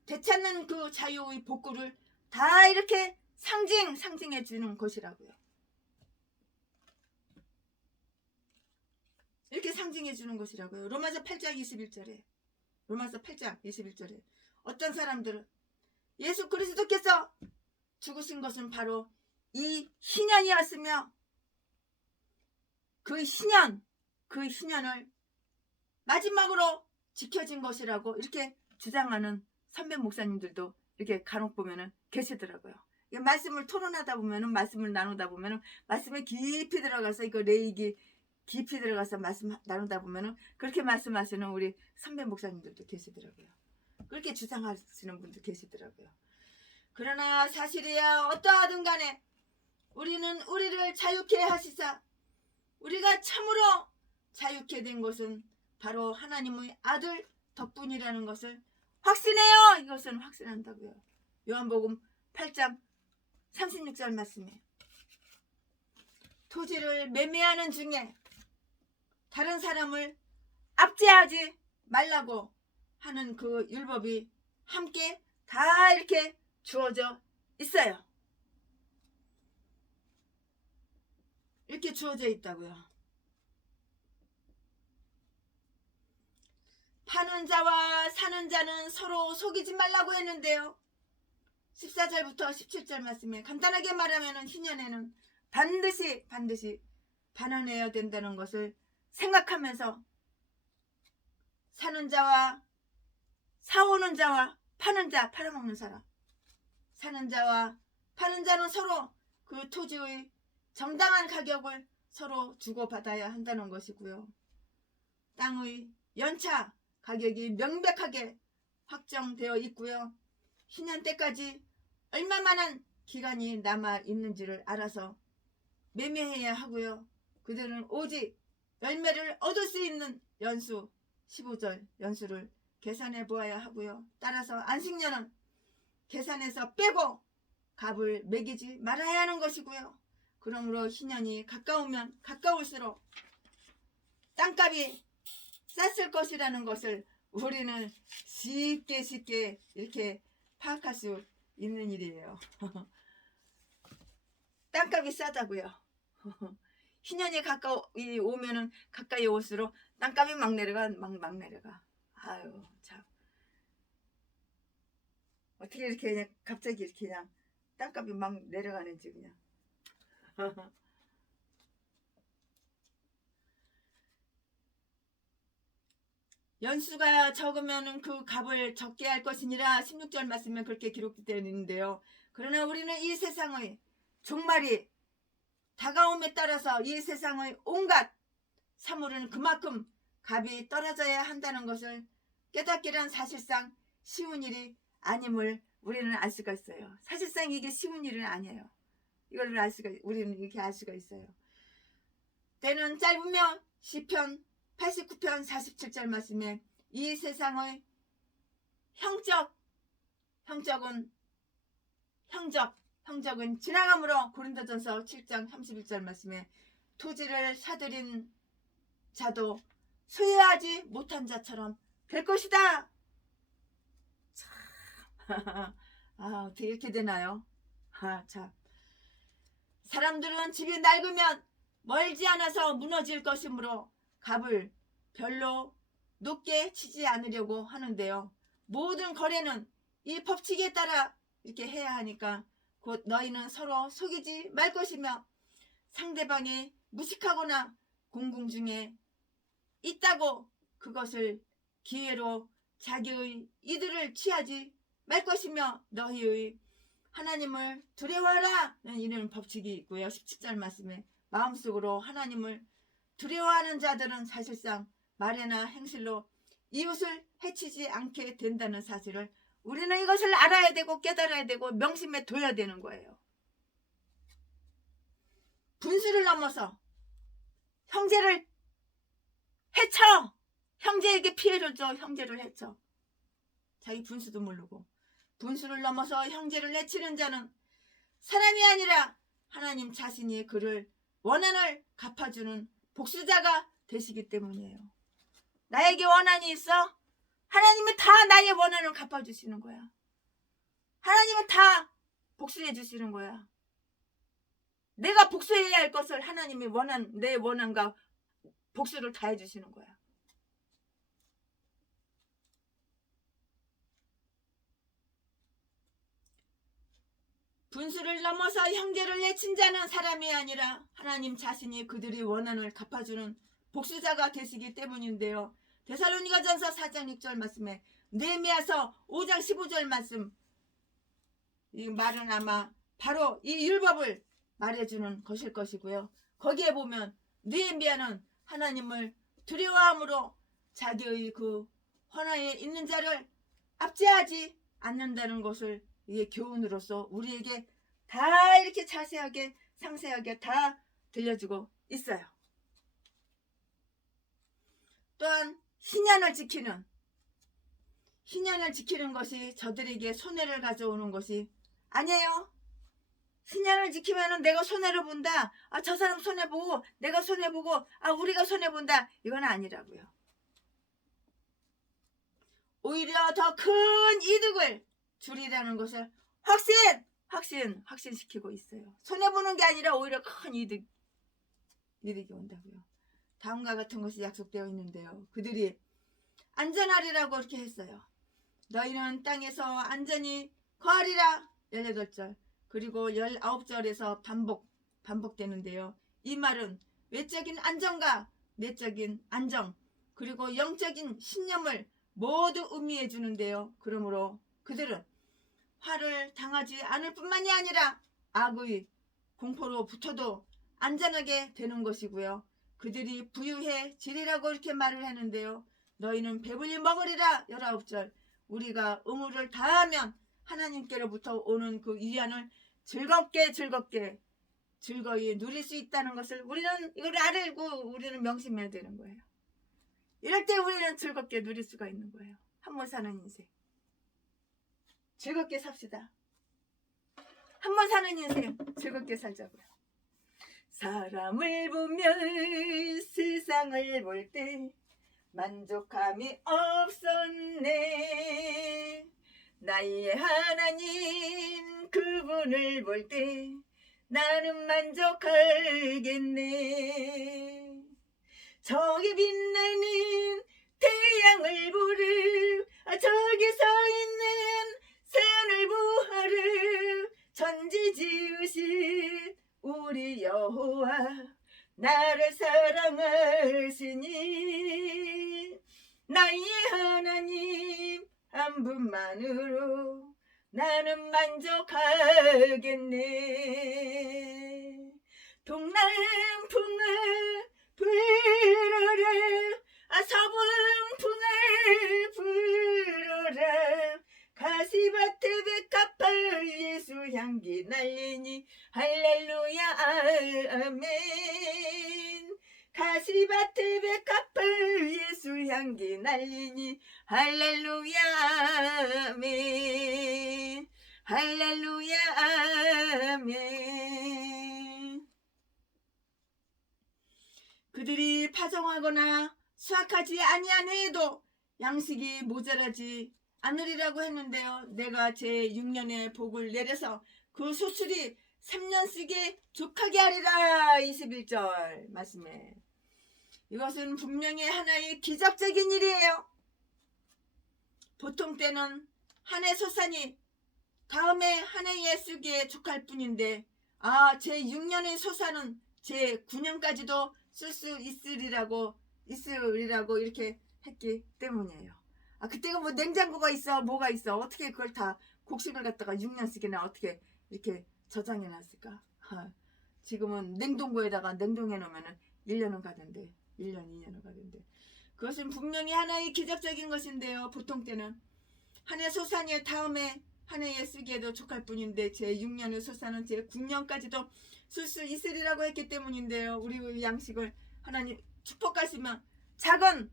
되찾는 그 자유의 복구를 다 이렇게 상징해 주는 것이라고요. 이렇게 상징해 주는 것이라고요. 로마서 8장 21절에 로마서 8장 21절에 어떤 사람들은 예수 그리스도께서 죽으신 것은 바로 이 희년이었으며 그 희년을 마지막으로 지켜진 것이라고 이렇게 주장하는 선배 목사님들도 이렇게 간혹 보면은 계시더라고요. 말씀을 토론하다 보면은, 말씀을 나누다 보면은, 말씀에 깊이 들어가서 이거 레이기 깊이 들어가서 말씀 나누다 보면은 그렇게 말씀하시는 우리 선배 목사님들도 계시더라고요. 그렇게 주장하시는 분도 계시더라고요. 그러나 사실이야 어떠하든 간에 우리는 우리를 자유케 하시사 우리가 참으로 자유케 된 것은 바로 하나님의 아들 덕분이라는 것을 확신해요. 이것은 확신한다고요. 요한복음 8장 36절 말씀에 토지를 매매하는 중에 다른 사람을 압제하지 말라고 하는 그 율법이 함께 다 이렇게 주어져 있어요. 이렇게 주어져 있다고요. 파는 자와 사는 자는 서로 속이지 말라고 했는데요. 14절부터 17절 말씀에 간단하게 말하면 희년에는 반드시 반환해야 된다는 것을 생각하면서 사는 자와 사오는 자와 파는 자, 팔아먹는 사람, 사는 자와 파는 자는 서로 그 토지의 정당한 가격을 서로 주고받아야 한다는 것이고요. 땅의 연차 가격이 명백하게 확정되어 있고요. 희년 때까지 얼마만한 기간이 남아 있는지를 알아서 매매해야 하고요. 그들은 오직 열매를 얻을 수 있는 연수 15절 연수를 계산해 보아야 하고요. 따라서 안식년은 계산해서 빼고 값을 매기지 말아야 하는 것이고요. 그러므로 희년이 가까우면 가까울수록 땅값이 쌌을 것이라는 것을 우리는 쉽게 이렇게 파악할 수 있는 일이에요. 땅값이 싸다고요. 희년이 가까이 오면은 가까이 올수록 땅값이 막 내려가. 아유 참 어떻게 이렇게 그냥 갑자기 이렇게 그냥 땅값이 막 내려가는지 그냥. 연수가 적으면 그 값을 적게 할 것이니라 16절 말씀에 그렇게 기록되어 있는데요. 그러나 우리는 이 세상의 종말이 다가옴에 따라서 이 세상의 온갖 사물은 그만큼 값이 떨어져야 한다는 것을 깨닫기란 사실상 쉬운 일이 아님을 우리는 알 수가 있어요. 사실상 이게 쉬운 일은 아니에요. 이걸 우리는 이렇게 알 수가 있어요. 때는 짧으면 시편 89편 47절 말씀에 이 세상의 형적은 지나감으로 고린도전서 7장 31절 말씀에 토지를 사들인 자도 소유하지 못한 자처럼 될 것이다. 참, 어떻게 이렇게 되나요? 참. 사람들은 집이 낡으면 멀지 않아서 무너질 것이므로 값을 별로 높게 치지 않으려고 하는데요. 모든 거래는 이 법칙에 따라 이렇게 해야 하니까 곧 너희는 서로 속이지 말 것이며 상대방이 무식하거나 공공 중에 있다고 그것을 기회로 자기의 이득을 취하지 말 것이며 너희의 하나님을 두려워하라는 이런 법칙이 있고요. 17절 말씀에 마음속으로 하나님을 두려워하는 자들은 사실상 말이나 행실로 이웃을 해치지 않게 된다는 사실을 우리는 이것을 알아야 되고 깨달아야 되고 명심에 둬야 되는 거예요. 분수를 넘어서 형제를 해쳐! 형제에게 피해를 줘. 형제를 해쳐. 자기 분수도 모르고 분수를 넘어서 형제를 해치는 자는 사람이 아니라 하나님 자신이 그를 원한을 갚아주는 복수자가 되시기 때문이에요. 나에게 원한이 있어? 하나님은 다 나의 원한을 갚아주시는 거야. 하나님은 다 복수해 주시는 거야. 내가 복수해야 할 것을 하나님이 내 원한과 복수를 다 해주시는 거야. 분수를 넘어서 형제를 내친 자는 사람이 아니라 하나님 자신이 그들의 원한을 갚아주는 복수자가 되시기 때문인데요. 데살로니가전서 4장 6절 말씀에 느헤미야서 5장 15절 말씀, 이 말은 아마 바로 이 율법을 말해주는 것일 것이고요. 거기에 보면 느헤미야는 하나님을 두려워함으로 자기의 그 헌화에 있는 자를 압제하지 않는다는 것을 이게 교훈으로서 우리에게 다 이렇게 자세하게 상세하게 다 들려주고 있어요. 또한 희년을 지키는 것이 저들에게 손해를 가져오는 것이 아니에요. 희년을 지키면 내가 손해를 본다. 저 사람 손해보고 내가 손해보고 우리가 손해본다. 이건 아니라고요. 오히려 더 큰 이득을 주리라는 것을 확신시키고 있어요. 손해보는 게 아니라 오히려 큰 이득이 온다고요. 다음과 같은 것이 약속되어 있는데요. 그들이 안전하리라고 이렇게 했어요. 너희는 땅에서 안전히 거하리라. 18절 그리고 19절에서 반복되는데요. 이 말은 외적인 안정과 내적인 안정 그리고 영적인 신념을 모두 의미해 주는데요. 그러므로 그들은 화를 당하지 않을 뿐만이 아니라 악의 공포로부터도 안전하게 되는 것이고요. 그들이 부유해지리라고 이렇게 말을 하는데요. 너희는 배불리 먹으리라. 19절 우리가 의무를 다하면 하나님께로부터 오는 그 위안을 즐거이 누릴 수 있다는 것을 우리는 이걸 알고 우리는 명심해야 되는 거예요. 이럴 때 우리는 즐겁게 누릴 수가 있는 거예요. 한 번 사는 인생 즐겁게 삽시다. 한 번 사는 인생 즐겁게 살자고요. 사람을 보면 세상을 볼 때 만족함이 없었네. 나의 하나님 그분을 볼 때 나는 만족하겠네. 저기 빛나는 태양을 보르 저기 서 있는 산을 보아르 천지 지으신 우리 여호와 나를 사랑하시니 나의 하나님 한 분만으로 나는 만족하겠네. 동남풍을 불어라 서북풍을 불어라 가시밭에 백합화 예수 향기 날리니 할렐루야 아멘. 가시밭에 백합화 예수 향기 날리니 할렐루야 아멘. 할렐루야 아멘. 그들이 파종하거나 수확하지 아니한 해에도 양식이 모자라지 않으리라고 했는데요. 내가 제6년의 복을 내려서 그 소출이 3년 쓰게 족하게 하리라. 21절 말씀에 이것은 분명히 하나의 기적적인 일이에요. 보통 때는 한 해 소산이 다음에 한 해에 쓰기에 족할 뿐인데 제 6년의 소산은 제 9년까지도 쓸 수 있으리라고 이렇게 했기 때문이에요. 그때가 뭐 냉장고가 있어 뭐가 있어 어떻게 그걸 다 곡식을 갖다가 6년 쓰기나 어떻게 이렇게 저장해 놨을까. 지금은 냉동고에다가 냉동해 놓으면 1년은 가던데 1년 2년은 가던데 그것은 분명히 하나의 기적적인 것인데요. 보통 때는 한 해 소산이 다음에 한 해에 쓰기에도 족할 뿐인데 제 6년의 소산은 제 9년까지도 쓸 수 있으리라고 했기 때문인데요. 우리 양식을 하나님 축복하시면 작은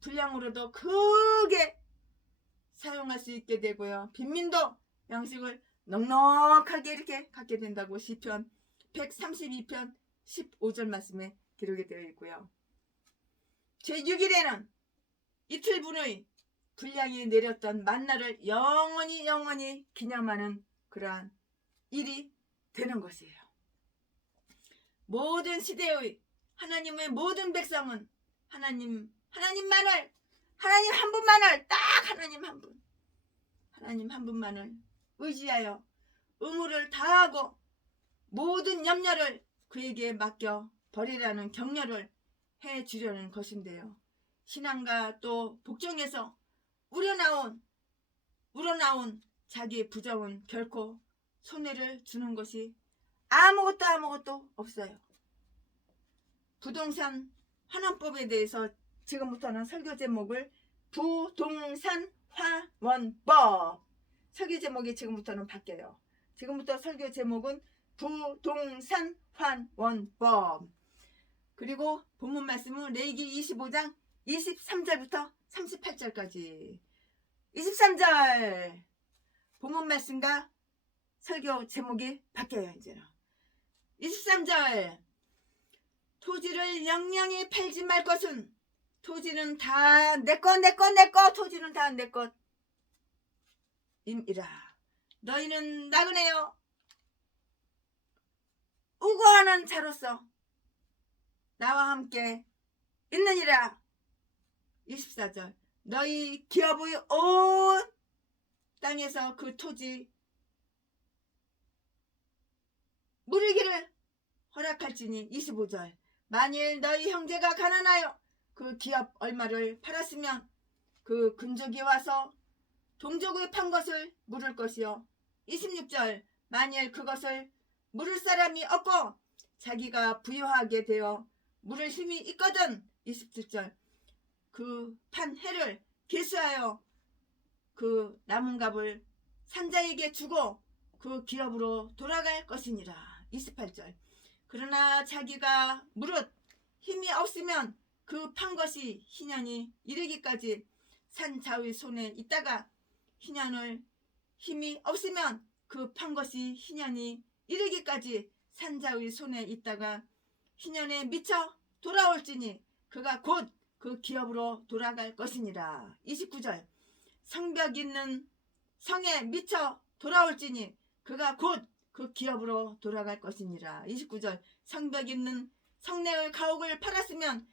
분량으로도 크게 사용할 수 있게 되고요. 빈민도 양식을 넉넉하게 이렇게 갖게 된다고 시편 132편 15절 말씀에 기록이 되어 있고요. 제6일에는 이틀분의 분량이 내렸던 만나를 영원히 기념하는 그러한 일이 되는 것이에요. 모든 시대의 하나님의 모든 백성은 하나님만을 하나님 한 분만을 딱 하나님 한 분만을 의지하여 의무를 다하고 모든 염려를 그에게 맡겨 버리라는 격려를 해 주려는 것인데요. 신앙과 또 복종에서 우러나온 자기 부정은 결코 손해를 주는 것이 아무것도 없어요. 부동산 환원법에 대해서 지금부터는 설교 제목을 부동산 환원법, 설교 제목이 지금부터는 바뀌어요. 지금부터 설교 제목은 부동산 환원법. 그리고 본문 말씀은 레위기 25장 23절부터 38절까지 23절 본문 말씀과 설교 제목이 바뀌어요. 이제는 23절 토지를 영영히 팔지 말 것은 토지는 다 내꺼 토지는 다 내 것임이라. 너희는 나그네요 우고하는 자로서 나와 함께 있느니라. 24절 너희 기업의 온 땅에서 그 토지 물이기를 허락할지니. 25절 만일 너희 형제가 가난하여 그 기업 얼마를 팔았으면 그 근족이 와서 동족의 판 것을 물을 것이요. 26절 만일 그것을 물을 사람이 없고 자기가 부유하게 되어 물을 힘이 있거든. 27절 그 판 해를 계수하여 그 남은 값을 산자에게 주고 그 기업으로 돌아갈 것이니라. 28절 그러나 자기가 무릇 힘이 없으면 그 판 것이 희년이 이르기까지 산자의 손에 있다가 희년을 힘이 없으면 그 판 것이 희년이 이르기까지 산자의 손에 있다가 희년에 미쳐 돌아올지니 그가 곧 그 기업으로 돌아갈 것이니라. 29절 성벽 있는 성에 미쳐 돌아올지니 그가 곧 그 기업으로 돌아갈 것이니라. 29절 성벽 있는 성내의 가옥을 팔았으면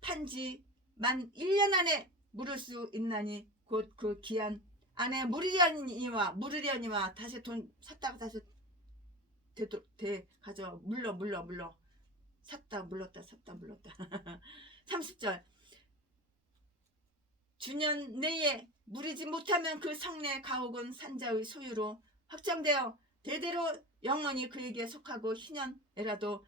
판지 만 1년 안에 물을 수 있나니 곧 그 기한 안에 물으려니와 다시 돈 샀다가 다시 가져 물러 샀다 물렀다 30절 주년 내에 물이지 못하면 그 성내 가옥은 산자의 소유로 확정되어 대대로 영원히 그에게 속하고 희년에라도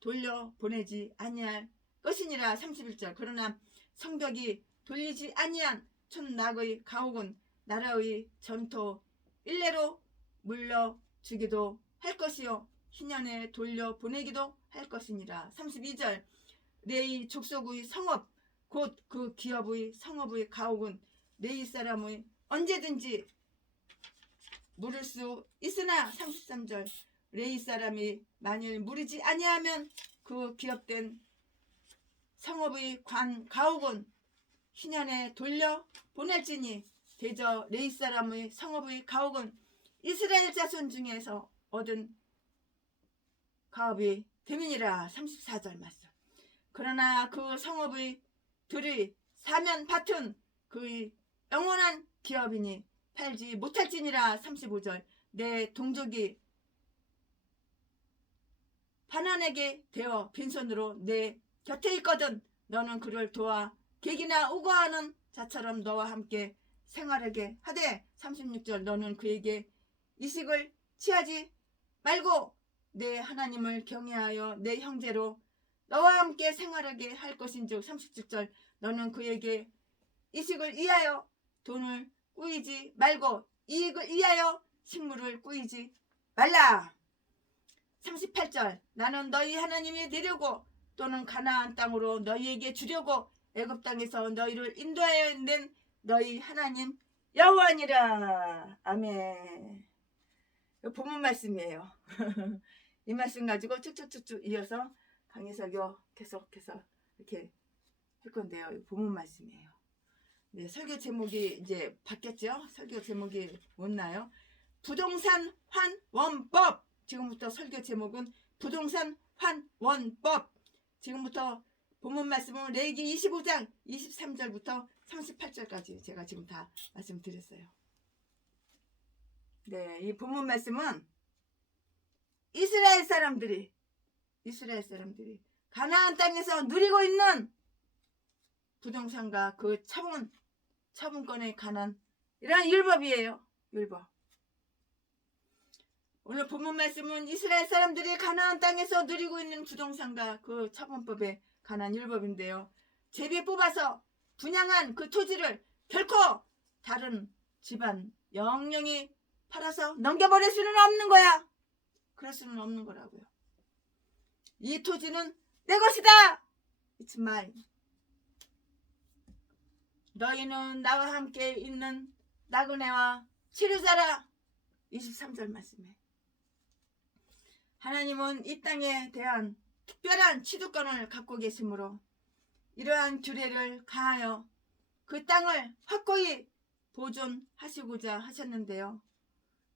돌려보내지 아니할 것이니라. 31절 그러나 성벽이 돌리지 아니한 촌낙의 가옥은 나라의 전토 일례로 물려주기도 할 것이요 희년에 돌려보내기도 할 것이니라. 32절 레위 족속의 성읍 곧 그 기업의 성읍의 가옥은 레위 사람의 언제든지 물을 수 있으나. 33절 레위 사람이 만일 물이지 아니하면 그 기업된 성읍의 가옥은 희년에 돌려보낼지니 대저 레이 사람의 성읍의 가옥은 이스라엘 자손 중에서 얻은 가업이 됨이니라. 34절 말씀. 그러나 그 성읍의 들의 사면 밭은 그의 영원한 기업이니 팔지 못할지니라. 35절. 내 동족이 바난에게 되어 빈손으로 내 곁에 있거든 너는 그를 도와 객이나 우거하는 자처럼 너와 함께 생활하게 하되 36절. 너는 그에게 이식을 취하지 말고 내 하나님을 경외하여 내 형제로 너와 함께 생활하게 할 것인즉 37절. 너는 그에게 이식을 위하여 돈을 꾸이지 말고 이익을 위하여 식물을 꾸이지 말라. 38절. 나는 너희 하나님이 되려고 또는 가나안 땅으로 너희에게 주려고 애굽 땅에서 너희를 인도하여 낸 너희 하나님 여호와니라. 아멘. 본문 말씀이에요. 이 말씀 가지고 쭉쭉쭉쭉 이어서 강해설교 계속해서 이렇게 할 건데요. 본문 말씀이에요. 네, 설교 제목이 이제 바뀌었죠. 설교 제목이 뭐나요? 부동산 환원법. 지금부터 설교 제목은 부동산 환원법. 지금부터 본문 말씀은 레위기 25장 23절부터 38절까지 제가 지금 다 말씀드렸어요. 네, 이 본문 말씀은 이스라엘 사람들이 가나안 땅에서 누리고 있는 부동산과 그 처분권에 관한 이러한 율법이에요. 율법. 오늘 본문 말씀은 이스라엘 사람들이 가나안 땅에서 누리고 있는 부동산과 그 처분법에 관한 율법인데요. 제비 뽑아서 분양한 그 토지를 결코 다른 집안 영영이 팔아서 넘겨버릴 수는 없는 거야. 그럴 수는 없는 거라고요. 이 토지는 내 것이다. It's mine. 너희는 나와 함께 있는 나그네와 치료자라. 23절 말씀에 하나님은 이 땅에 대한 특별한 취득권을 갖고 계시므로 이러한 규례를 가하여 그 땅을 확고히 보존하시고자 하셨는데요.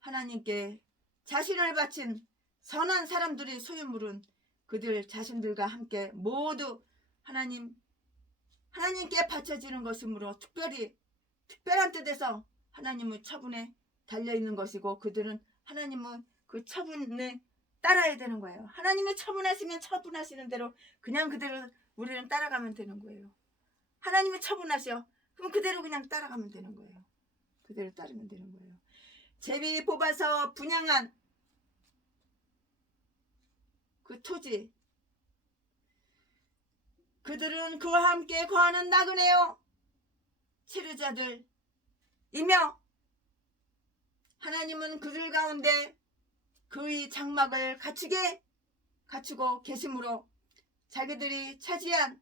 하나님께 자신을 바친 선한 사람들의 소유물은 그들 자신들과 함께 모두 하나님께 바쳐지는 것이므로 특별한 뜻에서 하나님의 처분에 달려있는 것이고 그들은 하나님은 그 처분에 따라야 되는 거예요. 하나님이 처분하시면 처분하시는 대로 그냥 그대로 우리는 따라가면 되는 거예요. 하나님이 처분하셔. 그럼 그대로 그냥 따라가면 되는 거예요. 그대로 따르면 되는 거예요. 제비 뽑아서 분양한 그 토지, 그들은 그와 함께 거하는 나그네요 치료자들이며 하나님은 그들 가운데 그의 장막을 갖추고 계시므로 자기들이 차지한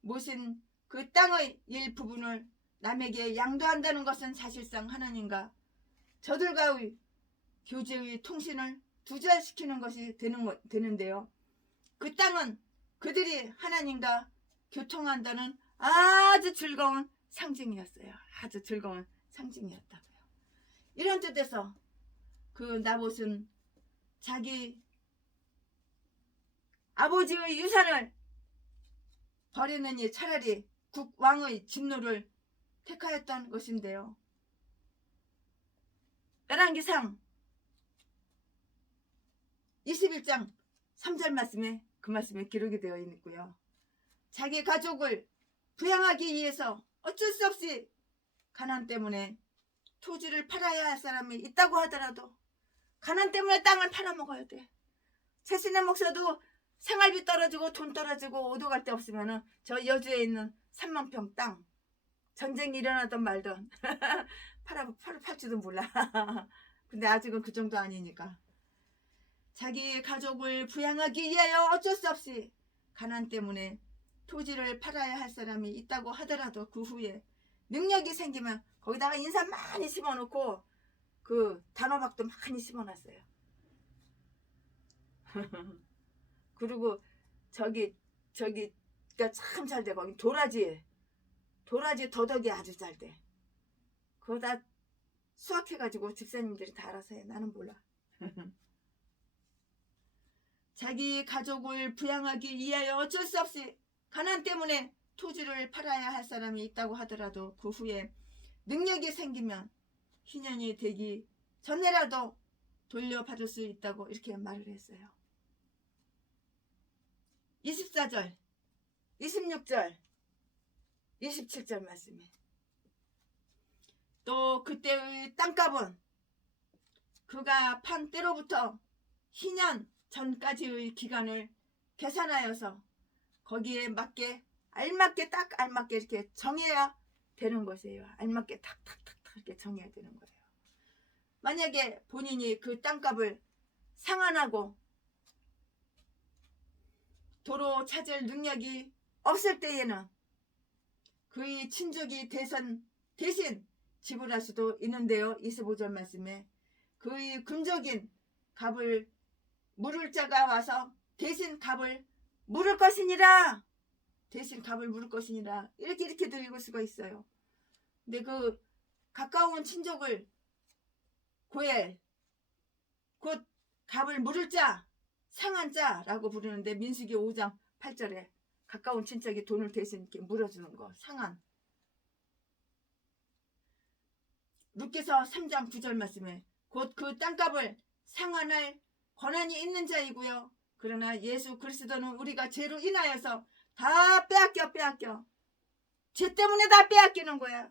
모신 그 땅의 일부분을 남에게 양도한다는 것은 사실상 하나님과 저들과의 교제의 통신을 두절시키는 것이 되는데요. 그 땅은 그들이 하나님과 교통한다는 아주 즐거운 상징이었어요. 아주 즐거운 상징이었다고요. 이런 뜻에서 그 나봇은 자기 아버지의 유산을 버리느니 차라리 국왕의 진노를 택하였던 것인데요. 열왕기상 21장 3절 말씀에 그 말씀에 기록이 되어 있고요. 자기 가족을 부양하기 위해서 어쩔 수 없이 가난 때문에 토지를 팔아야 할 사람이 있다고 하더라도 가난 때문에 땅을 팔아먹어야 돼. 최신의 목사도 생활비 떨어지고 돈 떨어지고 오도 갈 데 없으면 저 여주에 있는 3만 평 땅 전쟁이 일어나던 말던 팔지도 몰라. 근데 아직은 그 정도 아니니까 자기 가족을 부양하기 위하여 어쩔 수 없이 가난 때문에 토지를 팔아야 할 사람이 있다고 하더라도 그 후에 능력이 생기면 거기다가 인삼 많이 심어놓고 그 단호박도 많이 심어놨어요. 그리고 저기가 참 잘 돼. 거기 도라지 더덕이 아주 잘 돼. 그거 다 수확해가지고 집사님들이 다 알아서 해. 나는 몰라. 자기 가족을 부양하기 위하여 어쩔 수 없이 가난 때문에 토지를 팔아야 할 사람이 있다고 하더라도 그 후에 능력이 생기면 희년이 되기 전에라도 돌려받을 수 있다고 이렇게 말을 했어요. 24절, 26절, 27절 말씀에 또 그때의 땅값은 그가 판 때로부터 희년 전까지의 기간을 계산하여서 거기에 맞게 알맞게 딱 알맞게 이렇게 정해야 되는 것이에요. 알맞게 탁탁탁탁 이렇게 정해야 되는 거예요. 만약에 본인이 그 땅값을 상환하고 도로 찾을 능력이 없을 때에는 그의 친족이 대신 지불할 수도 있는데요. 25절 말씀에 그의 금족인 값을 물을 자가 와서 대신 값을 물을 것이니라. 대신 값을 물을 것이니라. 이렇게 읽을 수가 있어요. 근데 그 가까운 친족을 고엘, 곧 값을 물을 자, 상한 자라고 부르는데 민수기 5장 8절에 가까운 친척이 돈을 대신 이렇게 물어주는 거, 상한. 룻기서 3장 9절 말씀에 곧 그 땅값을 상환할 권한이 있는 자이고요. 그러나 예수 그리스도는 우리가 죄로 인하여서 다 빼앗겨. 죄 때문에 다 빼앗기는 거야.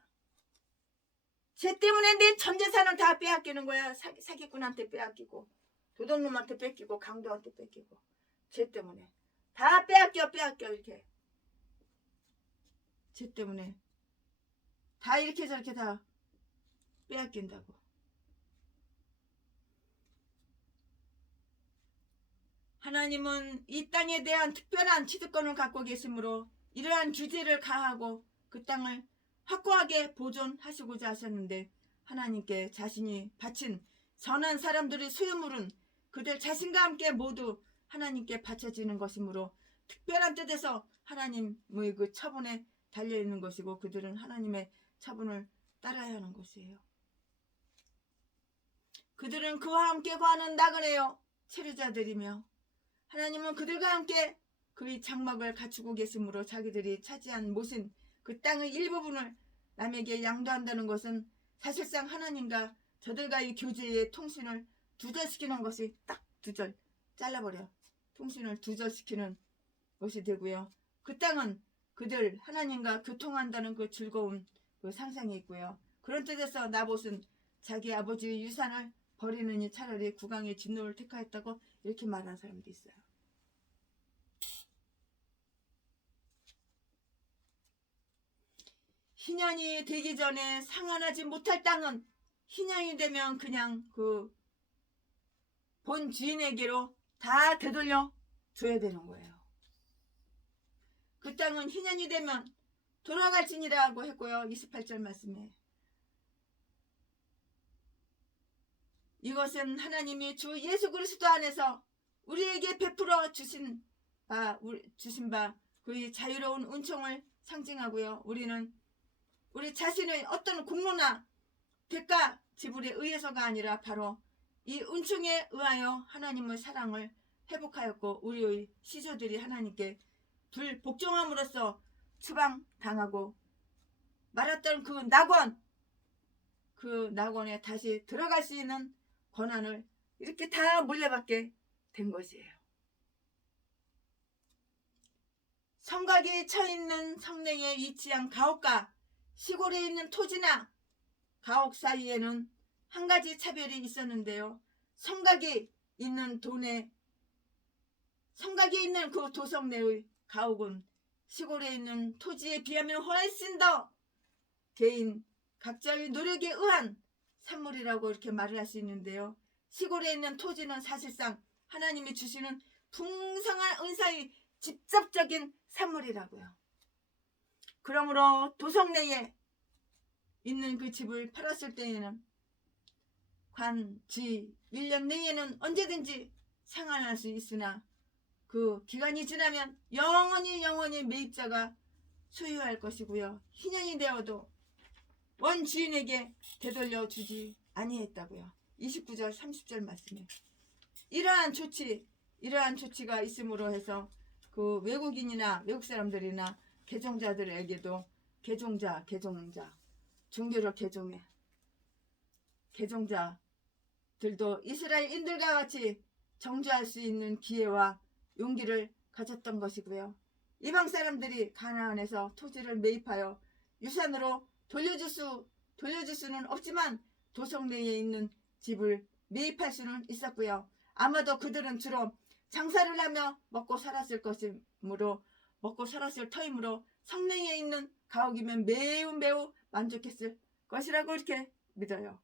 죄 때문에 내 전재산은 다 빼앗기는 거야. 사기꾼한테 빼앗기고 도둑놈한테 뺏기고 강도한테 뺏기고 죄 때문에 다 빼앗겨 이렇게. 죄 때문에 다 이렇게 저렇게 다 빼앗긴다고. 하나님은 이 땅에 대한 특별한 취득권을 갖고 계시므로 이러한 규제를 가하고 그 땅을 확고하게 보존하시고자 하셨는데 하나님께 자신이 바친 선한 사람들의 소유물은 그들 자신과 함께 모두 하나님께 바쳐지는 것이므로 특별한 뜻에서 하나님의 그 처분에 달려있는 것이고 그들은 하나님의 처분을 따라야 하는 것이에요. 그들은 그와 함께 거하는 나그네요 체류자들이며 하나님은 그들과 함께 그의 장막을 갖추고 계시므로 자기들이 차지한 모신 그 땅의 일부분을 남에게 양도한다는 것은 사실상 하나님과 저들과의 교제의 통신을 두절시키는 것이 딱 두절 잘라버려. 통신을 두절시키는 것이 되고요. 그 땅은 그들 하나님과 교통한다는 그 즐거운 그 상상이 있고요. 그런 뜻에서 나봇은 자기 아버지의 유산을 버리느니 차라리 국왕의 진노를 택하였다고 이렇게 말하는 사람도 있어요. 희년이 되기 전에 상환하지 못할 땅은 희년이 되면 그냥 그 본 주인에게로 다 되돌려 줘야 되는 거예요. 그 땅은 희년이 되면 돌아갈지니라고 했고요. 28절 말씀에 이것은 하나님이 주 예수 그리스도 안에서 우리에게 베풀어 주신 바 그의 자유로운 은총을 상징하고요. 우리는 우리 자신의 어떤 공로나 대가 지불에 의해서가 아니라 바로 이 은총에 의하여 하나님의 사랑을 회복하였고 우리의 시조들이 하나님께 불복종함으로써 추방당하고 말았던 그 낙원에 다시 들어갈 수 있는 권한을 이렇게 다 물려받게 된 것이에요. 성곽이 쳐있는 성내에 위치한 가옥과 시골에 있는 토지나 가옥 사이에는 한 가지 차별이 있었는데요. 성곽이 있는 그 도성 내의 가옥은 시골에 있는 토지에 비하면 훨씬 더 개인 각자의 노력에 의한 산물이라고 이렇게 말을 할 수 있는데요. 시골에 있는 토지는 사실상 하나님이 주시는 풍성한 은사의 직접적인 산물이라고요. 그러므로 도성 내에 있는 그 집을 팔았을 때에는 관지 1년 내에는 언제든지 상환할 수 있으나 그 기간이 지나면 영원히 매입자가 소유할 것이고요. 희년이 되어도 원 주인에게 되돌려 주지 아니했다고요. 29절 30절 말씀에 이러한 조치가 있음으로 해서 그 외국인이나 외국 사람들이나 개종자들에게도 개종자 종교를 개종해 개종자들도 이스라엘인들과 같이 정죄할 수 있는 기회와 용기를 가졌던 것이고요. 이방 사람들이 가나안에서 토지를 매입하여 유산으로 돌려줄 수는 없지만 도성 내에 있는 집을 매입할 수는 있었고요. 아마도 그들은 주로 장사를 하며 먹고 살았을 터이므로 성내에 있는 가옥이면 매우 만족했을 것이라고 이렇게 믿어요.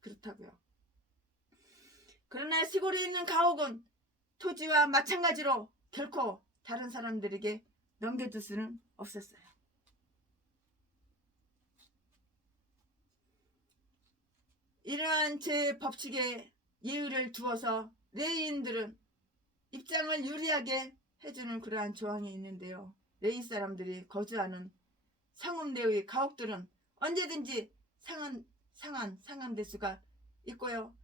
그렇다고요. 그러나 시골에 있는 가옥은 토지와 마찬가지로 결코 다른 사람들에게 넘겨줄 수는 없었어요. 이러한 제 법칙에 예의를 두어서 레위인들은 입장을 유리하게 해주는 그러한 조항이 있는데요. 레위 사람들이 거주하는 상업 내의 가옥들은 언제든지 상한될 수가 있고요.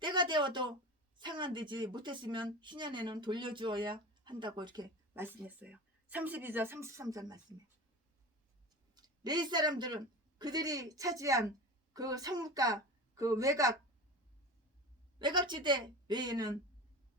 때가 되어도 상한되지 못했으면 희년에는 돌려주어야 한다고 이렇게 말씀했어요. 32절 33절 말씀에 레위 사람들은 그들이 차지한 그 성읍과 그 외곽지대 외에는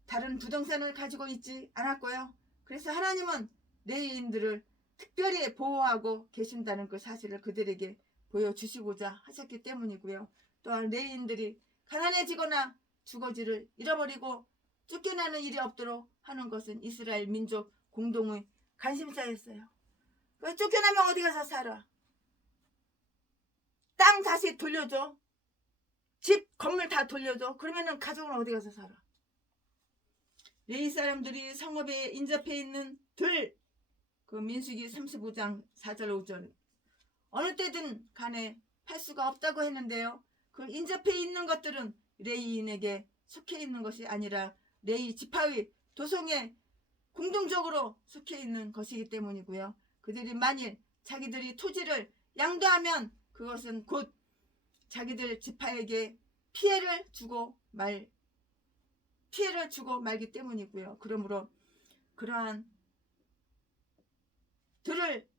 다른 부동산을 가지고 있지 않았고요. 그래서 하나님은 레위인들을 특별히 보호하고 계신다는 그 사실을 그들에게 보여주시고자 하셨기 때문이고요. 또한 레위인들이 가난해지거나 주거지를 잃어버리고 쫓겨나는 일이 없도록 하는 것은 이스라엘 민족 공동의 관심사였어요. 왜 쫓겨나면 어디 가서 살아? 땅 다시 돌려줘. 집 건물 다 돌려줘. 그러면은 가족은 어디 가서 살아? 레위 사람들이 성읍에 인접해 있는 그 민수기 35장 4절 5절 어느 때든 간에 팔 수가 없다고 했는데요. 그 인접해 있는 것들은 레위인에게 속해 있는 것이 아니라 레위 지파의 도성에 공동적으로 속해 있는 것이기 때문이고요. 그들이 만일 자기들이 토지를 양도하면 그것은 곧 자기들 지파에게 피해를 주고 말기 때문이고요. 그러므로 그러한 들을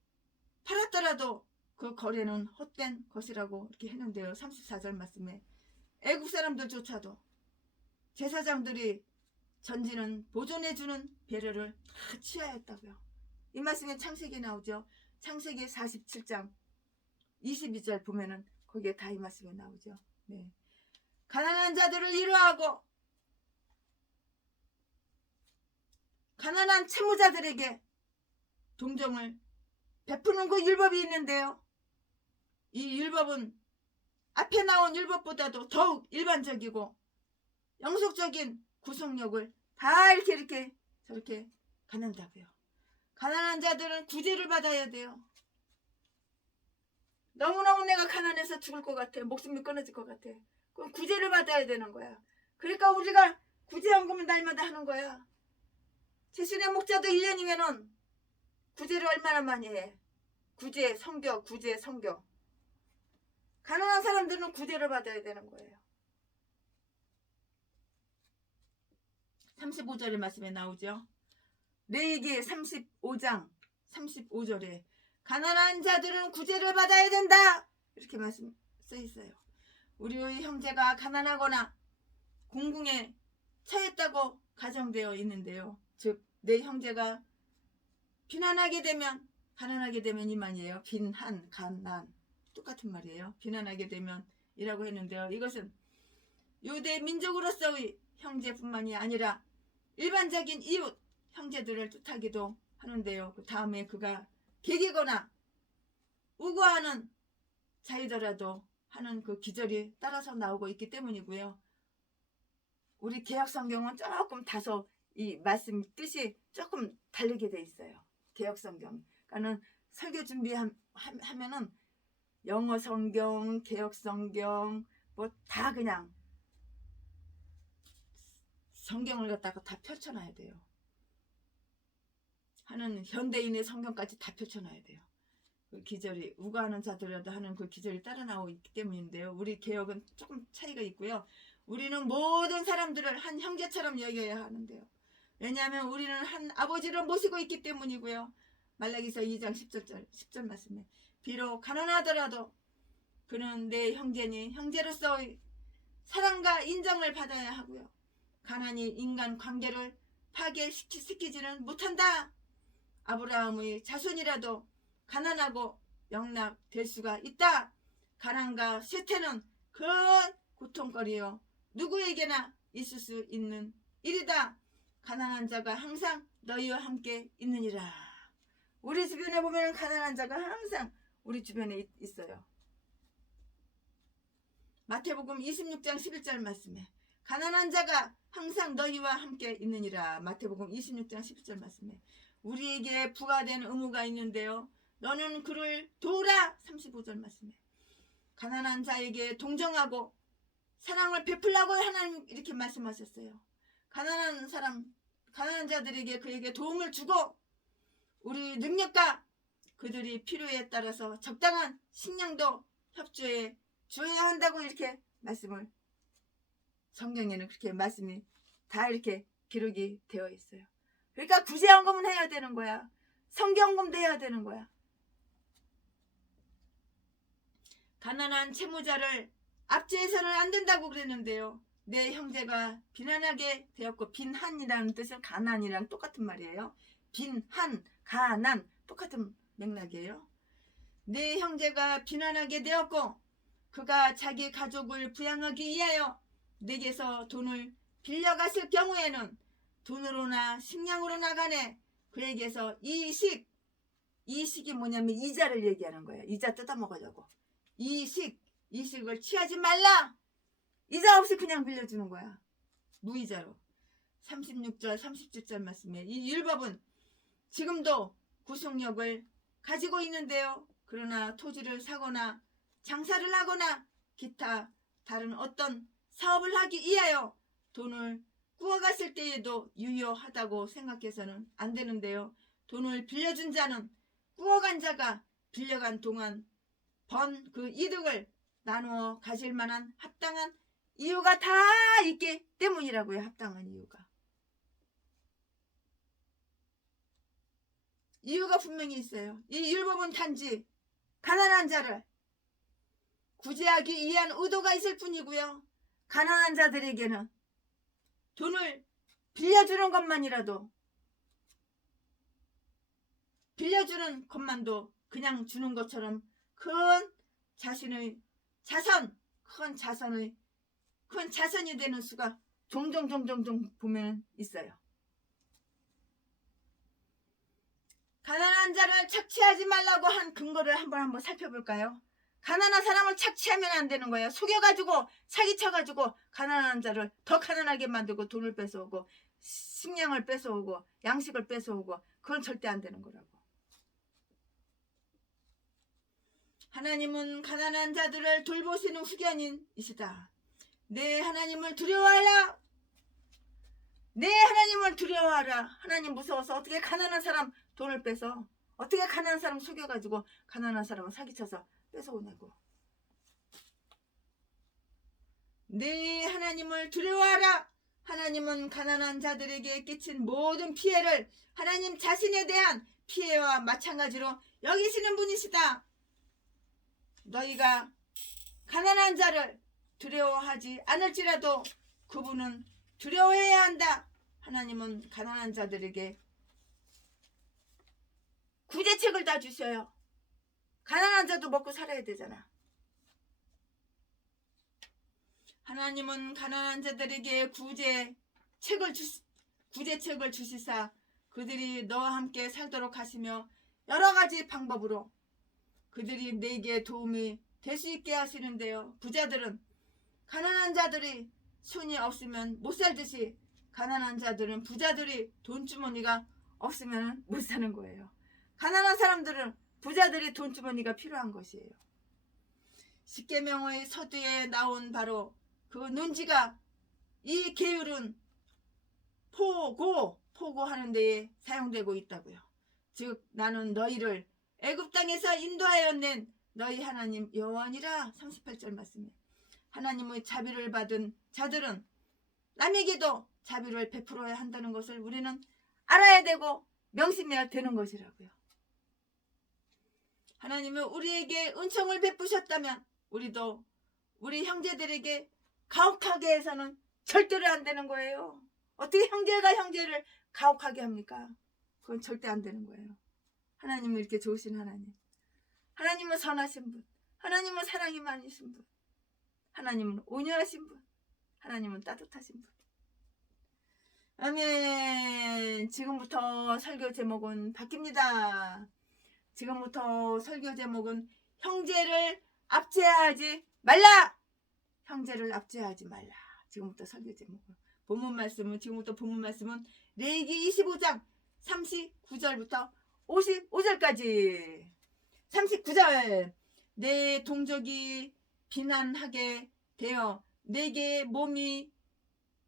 팔았더라도 그 거래는 헛된 것이라고 이렇게 했는데요. 34절 말씀에 애국 사람들조차도 제사장들이 전지는 보존해주는 배려를 다 취하였다고요. 이 말씀에 창세기 나오죠. 창세기 47장 22절 보면은 거기에 다 이 말씀이 나오죠. 네. 가난한 자들을 위로하고 가난한 채무자들에게 동정을 베푸는 그 율법이 있는데요. 이 율법은 앞에 나온 율법보다도 더욱 일반적이고 영속적인 구속력을 다 이렇게 저렇게 갖는다고요. 가난한 자들은 구제를 받아야 돼요. 너무너무 내가 가난해서 죽을 것 같아. 목숨이 끊어질 것 같아. 그럼 구제를 받아야 되는 거야. 그러니까 우리가 구제연금을 날마다 하는 거야. 제순의 목자도 1년이면은 구제를 얼마나 많이 해. 구제, 성교. 가난한 사람들은 구제를 받아야 되는 거예요. 35절의 말씀에 나오죠. 레위기 35장 35절에 가난한 자들은 구제를 받아야 된다. 이렇게 말씀 써 있어요. 우리의 형제가 가난하거나 공궁에 처했다고 가정되어 있는데요. 즉 내 형제가 가난하게 되면 이만이에요. 빈한, 가난 똑같은 말이에요. 비난하게 되면 이라고 했는데요. 이것은 유대 민족으로서의 형제뿐만이 아니라 일반적인 이웃 형제들을 뜻하기도 하는데요. 그 다음에 그가 개기거나 우고하는 자이더라도 하는 그 기절이 따라서 나오고 있기 때문이고요. 우리 개역 성경은 조금 다소 이 말씀 뜻이 조금 다르게 돼 있어요. 개역 성경. 그러니까는 설교 준비하면은 영어 성경, 개역 성경 뭐 다 그냥 성경을 갖다가 다 펼쳐놔야 돼요. 하는 현대인의 성경까지 다 펼쳐놔야 돼요. 그 기절이 우가하는 자들이라도 하는 그 기절이 따라 나오기 때문인데요. 우리 개혁은 조금 차이가 있고요. 우리는 모든 사람들을 한 형제처럼 여겨야 하는데요. 왜냐하면 우리는 한 아버지를 모시고 있기 때문이고요. 말라기서 2장 10절 말씀에 비록 가난하더라도 그는 내 형제니 형제로서 사랑과 인정을 받아야 하고요. 가난이 인간 관계를 파괴시키지는 못한다. 아브라함의 자손이라도 가난하고 영락될 수가 있다. 가난과 쇠퇴는 큰 고통거리요 누구에게나 있을 수 있는 일이다. 가난한 자가 항상 너희와 함께 있느니라. 우리 주변에 보면 가난한 자가 항상 우리 주변에 있어요. 마태복음 26장 11절 말씀에 가난한 자가 항상 너희와 함께 있느니라. 마태복음 26장 11절 말씀에 우리에게 부과된 의무가 있는데요. 너는 그를 도우라. 35절 말씀에 가난한 자에게 동정하고 사랑을 베풀라고 하나님 이렇게 말씀하셨어요. 가난한 자들에게 그에게 도움을 주고 우리 능력과 그들이 필요에 따라서 적당한 식량도 협조해 줘야 한다고 이렇게 말씀을 성경에는 그렇게 말씀이 다 이렇게 기록이 되어 있어요. 그러니까 구제헌금은 해야 되는 거야. 성경금도 해야 되는 거야. 가난한 채무자를 압제해서는 안 된다고 그랬는데요. 내 형제가 빈한하게 되었고, 빈한이라는 뜻은 가난이랑 똑같은 말이에요. 빈한, 가난 똑같은 맥락이에요. 내 형제가 빈한하게 되었고 그가 자기 가족을 부양하기 위하여 내게서 돈을 빌려갔을 경우에는 돈으로나 식량으로 나가네. 그에게서 이식이 뭐냐면 이자를 얘기하는 거예요. 이자 뜯어먹으려고. 이식을 취하지 말라. 이자 없이 그냥 빌려주는 거야. 무이자로. 36절 37절 말씀에 이 율법은 지금도 구속력을 가지고 있는데요. 그러나 토지를 사거나 장사를 하거나 기타 다른 어떤 사업을 하기 위하여 돈을 구워갔을 때에도 유효하다고 생각해서는 안 되는데요. 돈을 빌려준 자는 구워간 자가 빌려간 동안 번 그 이득을 나누어 가질 만한 합당한 이유가 다 있기 때문이라고요. 합당한 이유가 분명히 있어요. 이 율법은 단지 가난한 자를 구제하기 위한 의도가 있을 뿐이고요. 가난한 자들에게는 돈을 빌려주는 것만이라도 빌려주는 것만도 그냥 주는 것처럼 큰 자선이 되는 수가 종종 보면 있어요. 가난한 자를 착취하지 말라고 한 근거를 한번 살펴볼까요? 가난한 사람을 착취하면 안 되는 거예요. 속여가지고 사기쳐가지고 가난한 자를 더 가난하게 만들고 돈을 뺏어오고 식량을 뺏어오고 양식을 뺏어오고 그건 절대 안 되는 거라고. 하나님은 가난한 자들을 돌보시는 후견인이시다. 내 하나님을 두려워하라. 내 하나님을 두려워하라. 하나님 무서워서 어떻게 가난한 사람 돈을 뺏어? 어떻게 가난한 사람 속여가지고 가난한 사람을 사기쳐서 뺏어오냐고. 내 하나님을 두려워하라. 하나님은 가난한 자들에게 끼친 모든 피해를 하나님 자신에 대한 피해와 마찬가지로 여기시는 분이시다. 너희가 가난한 자를 두려워하지 않을지라도 그분은 두려워해야 한다. 하나님은 가난한 자들에게 구제책을 다 주셔요. 가난한 자도 먹고 살아야 되잖아. 하나님은 가난한 자들에게 구제책을 주시사 그들이 너와 함께 살도록 하시며 여러 가지 방법으로 그들이 내게 도움이 될 수 있게 하시는데요. 부자들은 가난한 자들이 손이 없으면 못 살듯이 가난한 자들은 부자들이 돈주머니가 없으면 못 사는 거예요. 가난한 사람들은 부자들이 돈주머니가 필요한 것이에요. 십계명의 서두에 나온 바로 그 논지가 이 계율은 포고하는 데에 사용되고 있다고요. 즉 나는 너희를 애굽 땅에서 인도하여 낸 너희 하나님 여호와니라. 38절 말씀에 하나님의 자비를 받은 자들은 남에게도 자비를 베풀어야 한다는 것을 우리는 알아야 되고 명심해야 되는 것이라고요. 하나님은 우리에게 은총을 베푸셨다면 우리도 우리 형제들에게 가혹하게 해서는 절대로 안 되는 거예요. 어떻게 형제가 형제를 가혹하게 합니까? 그건 절대 안 되는 거예요. 하나님은 이렇게 좋으신 하나님, 하나님은 선하신 분, 하나님은 사랑이 많으신 분, 하나님은 온유하신 분, 하나님은 따뜻하신 분. 아멘. 지금부터 설교 제목은 바뀝니다. 지금부터 설교 제목은 형제를 압제하지 말라. 형제를 압제하지 말라. 지금부터 설교 제목은 지금부터 본문 말씀은 레위기 25장 39절부터 55절까지. 39절. 내 동족이 비난하게 되어 내게 몸이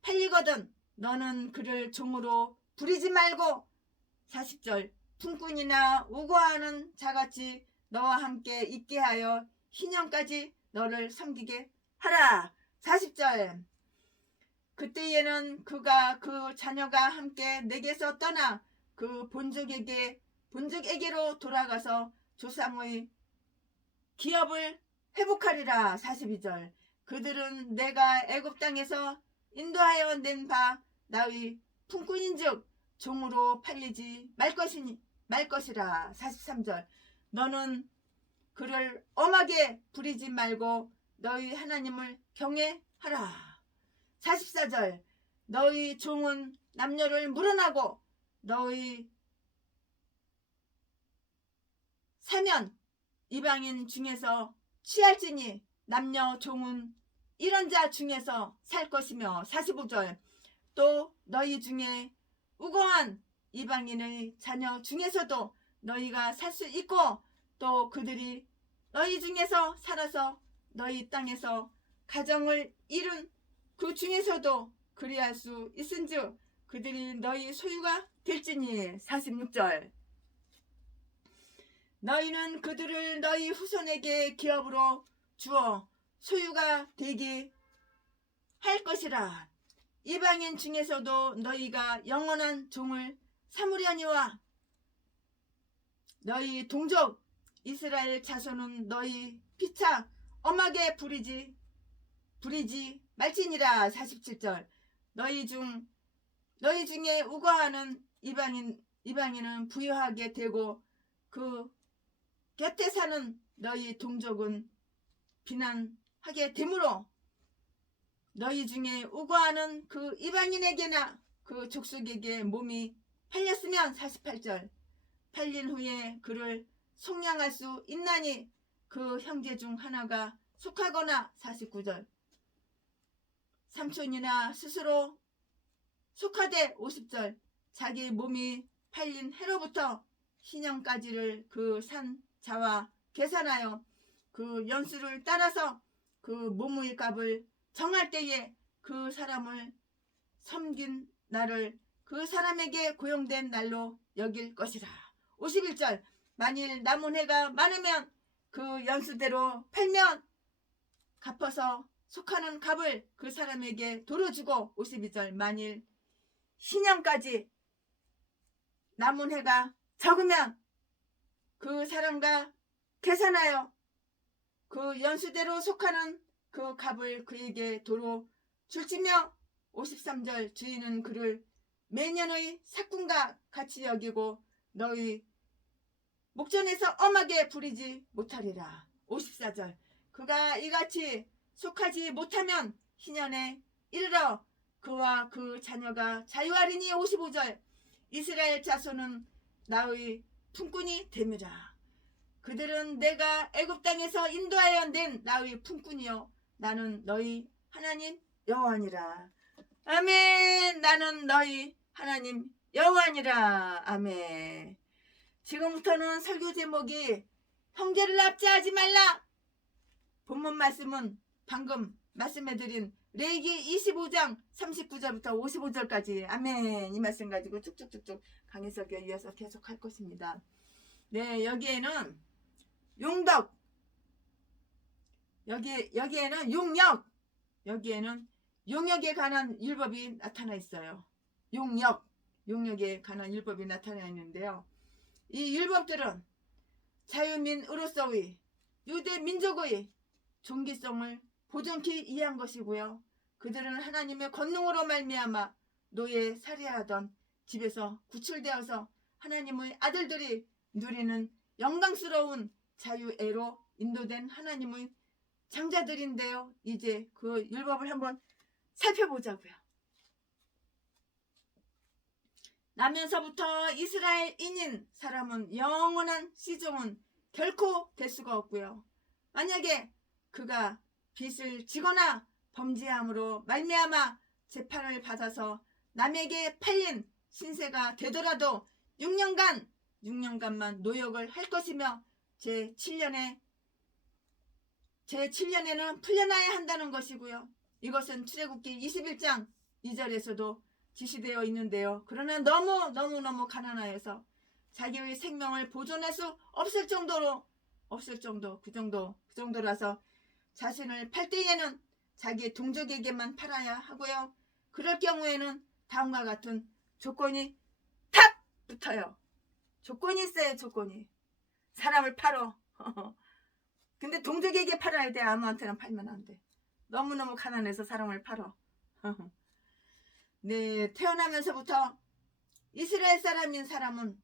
팔리거든 너는 그를 종으로 부리지 말고. 40절. 품꾼이나 우고하는 자같이 너와 함께 있게 하여 희년까지 너를 섬기게 하라. 40절. 그때에는 그가 그 자녀가 함께 내게서 떠나 그 본족에게로 돌아가서 조상의 기업을 회복하리라. 42절. 그들은 내가 애굽 땅에서 인도하여 낸 바 나의 품꾼인즉 종으로 팔리지 말 것이라. 43절. 너는 그를 엄하게 부리지 말고 너희 하나님을 경외하라. 44절. 너희 종은 남녀를 물어나고 너희 사면 이방인 중에서 취할지니 남녀 종은 이런 자 중에서 살 것이며. 45절. 또 너희 중에 우고한 이방인의 자녀 중에서도 너희가 살 수 있고 또 그들이 너희 중에서 살아서 너희 땅에서 가정을 이룬 그 중에서도 그리할 수 있은즉 그들이 너희 소유가 될지니. 46절. 너희는 그들을 너희 후손에게 기업으로 주어 소유가 되게 할 것이라. 이방인 중에서도 너희가 영원한 종을 삼으려니와 너희 동족 이스라엘 자손은 너희 피차 엄하게 부리지 말지니라. 47절. 너희 중에 우거하는 이방인은 부유하게 되고 그 곁에 사는 너희 동족은 비난하게 되므로 너희 중에 우거하는 그 이방인에게나 그 족속에게 몸이 팔렸으면. 48절. 팔린 후에 그를 속량할 수 있나니 그 형제 중 하나가 속하거나. 49절. 삼촌이나 스스로 속하되. 50절. 자기 몸이 팔린 해로부터 희년까지를 그 산 자와 계산하여 그 연수를 따라서 그 몸의 값을 정할 때에 그 사람을 섬긴 날을 그 사람에게 고용된 날로 여길 것이라. 51절. 만일 남은 해가 많으면 그 연수대로 팔면 갚아서 속하는 값을 그 사람에게 도로 주고. 52절. 만일 희년까지 남은 해가 적으면 그 사람과 계산하여 그 연수대로 속하는 그 값을 그에게 도로 줄지며. 53절. 주인은 그를 매년의 삭군과 같이 여기고 너희 목전에서 엄하게 부리지 못하리라. 54절. 그가 이같이 속하지 못하면 희년에 이르러 그와 그 자녀가 자유하리니. 55절. 이스라엘 자손은 나의 품꾼이 됨이라. 그들은 내가 애굽 땅에서 인도하여 낸 나의 품꾼이요 나는 너희 하나님 여호와니라. 아멘. 나는 너희 하나님 여호와니라. 아멘. 지금부터는 설교 제목이 형제를 압제하지 말라. 본문 말씀은 방금 말씀해드린 레위기 25장 39절부터 55절까지. 아멘. 이 말씀 가지고 쭉쭉쭉쭉 강해석에 이어서 계속 할 것입니다. 네, 여기에는 용덕, 여기에는 용역, 여기에는 용역에 관한 율법이 나타나 있어요. 용역에 관한 율법이 나타나 있는데요. 이 율법들은 자유민으로서의 유대 민족의 종기성을 보존케 이해한 것이고요. 그들은 하나님의 권능으로 말미암아 노예 살해하던 집에서 구출되어서 하나님의 아들들이 누리는 영광스러운 자유애로 인도된 하나님의 장자들인데요. 이제 그 율법을 한번 살펴보자고요. 나면서부터 이스라엘인인 사람은 영원한 시종은 결코 될 수가 없고요. 만약에 그가 빚을 지거나 범죄함으로 말미암아 재판을 받아서 남에게 팔린 신세가 되더라도 6년간만 노역을 할 것이며 제7년에는 풀려나야 한다는 것이고요. 이것은 출애굽기 21장 2절에서도 지시되어 있는데요. 그러나 너무 가난하여서 자기의 생명을 보존할 수 없을 정도라서 자신을 팔 때에는 자기 동족에게만 팔아야 하고요. 그럴 경우에는 다음과 같은 조건이 탁 붙어요. 조건이 있어요. 조건이. 사람을 팔어. 근데 동족에게 팔아야 돼. 아무한테나 팔면 안 돼. 너무너무 가난해서 사람을 팔어. 네, 태어나면서부터 이스라엘 사람인 사람은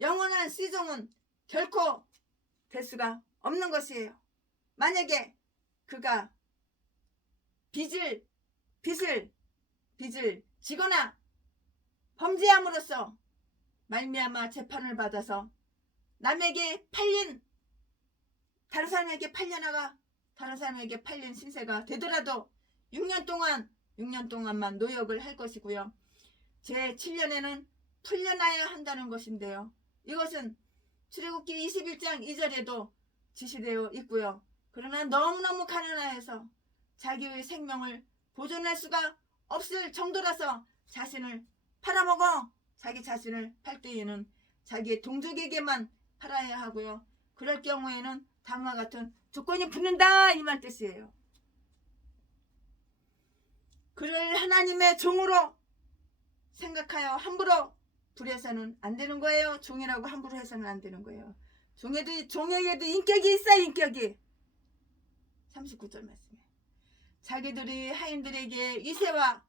영원한 시종은 결코 될 수가 없는 것이에요. 만약에 그가 빚을 지거나 범죄함으로써 말미암아 재판을 받아서 남에게 팔린 다른 사람에게 팔린 신세가 되더라도 6년 동안만 노역을 할 것이고요. 제7년에는 풀려나야 한다는 것인데요. 이것은 출애굽기 21장 2절에도 지시되어 있고요. 그러나 너무너무 가난하여서 자기의 생명을 보존할 수가 없을 정도라서 자신을 팔아먹어. 자기 자신을 팔 때에는 자기의 동족에게만 팔아야 하고요. 그럴 경우에는 다음과 같은 조건이 붙는다 이 말 뜻이에요. 그를 하나님의 종으로 생각하여 함부로 불해서는 안 되는 거예요. 종이라고 함부로 해서는 안 되는 거예요. 종에게도 인격이 있어요. 인격이. 39절 말씀에 자기들이 하인들에게 이세와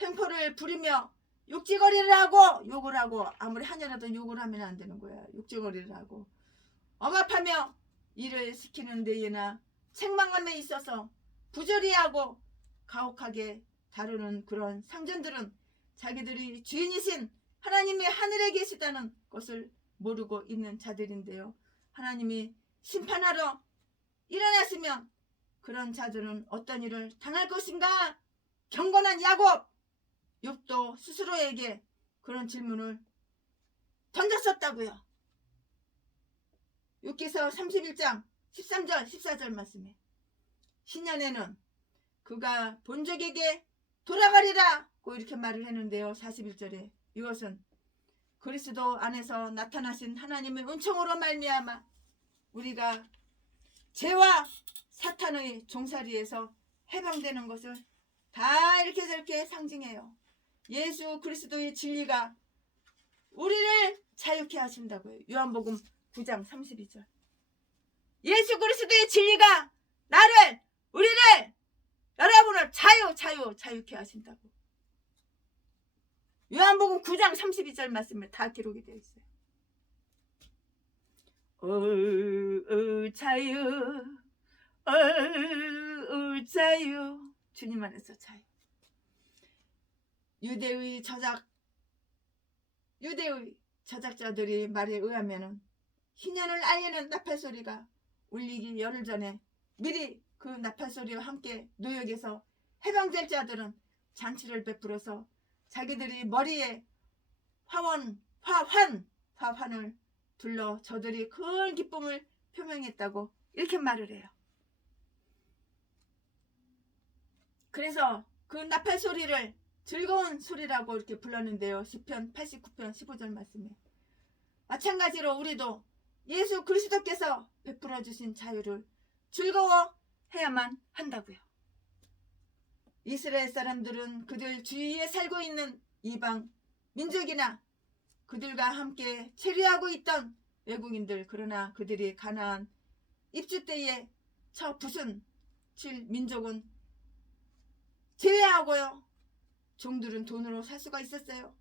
횡포를 부리며 욕지거리를 하고 욕을 하고, 아무리 하녀라도 욕을 하면 안 되는 거야. 욕지거리를 하고 억압하며 일을 시키는 데에나 책망함에 있어서 부조리하고 가혹하게 다루는 그런 상전들은 자기들이 주인이신 하나님이 하늘에 계시다는 것을 모르고 있는 자들인데요. 하나님이 심판하러 일어나시면 그런 자들은 어떤 일을 당할 것인가? 경건한 욥도 스스로에게 그런 질문을 던졌었다고요. 욥기서 31장 13절 14절 말씀에 신년에는 그가 본적에게 돌아가리라고 이렇게 말을 했는데요. 41절에 이것은 그리스도 안에서 나타나신 하나님의 은총으로 말미암아 우리가 죄와 사탄의 종살이에서 해방되는 것을 다 이렇게 저렇게 상징해요. 예수 그리스도의 진리가 우리를 자유케 하신다고요. 요한복음 9장 32절. 예수 그리스도의 진리가 우리를 여러분을 자유케 하신다고. 요한복음 9장 32절 말씀에 다 기록이 되어 있어요. 자유. 주님 안에서 자유. 유대의 저작자들이 말에 의하면은 희년을 알리는 나팔 소리가 울리기 열흘 전에 미리 그 나팔 소리와 함께 노역에서 해방될 자들은 잔치를 베풀어서 자기들이 머리에 화환을 둘러 저들이 큰 기쁨을 표명했다고 이렇게 말을 해요. 그래서 그 나팔 소리를 즐거운 소리라고 이렇게 불렀는데요. 시편 89편 15절 말씀에 마찬가지로 우리도 예수 그리스도께서 베풀어 주신 자유를 즐거워해야만 한다고요. 이스라엘 사람들은 그들 주위에 살고 있는 이방 민족이나 그들과 함께 체류하고 있던 외국인들, 그러나 그들이 가나안 입주 때에 저 붓은 칠 민족은 제외하고요. 종들은 돈으로 살 수가 있었어요.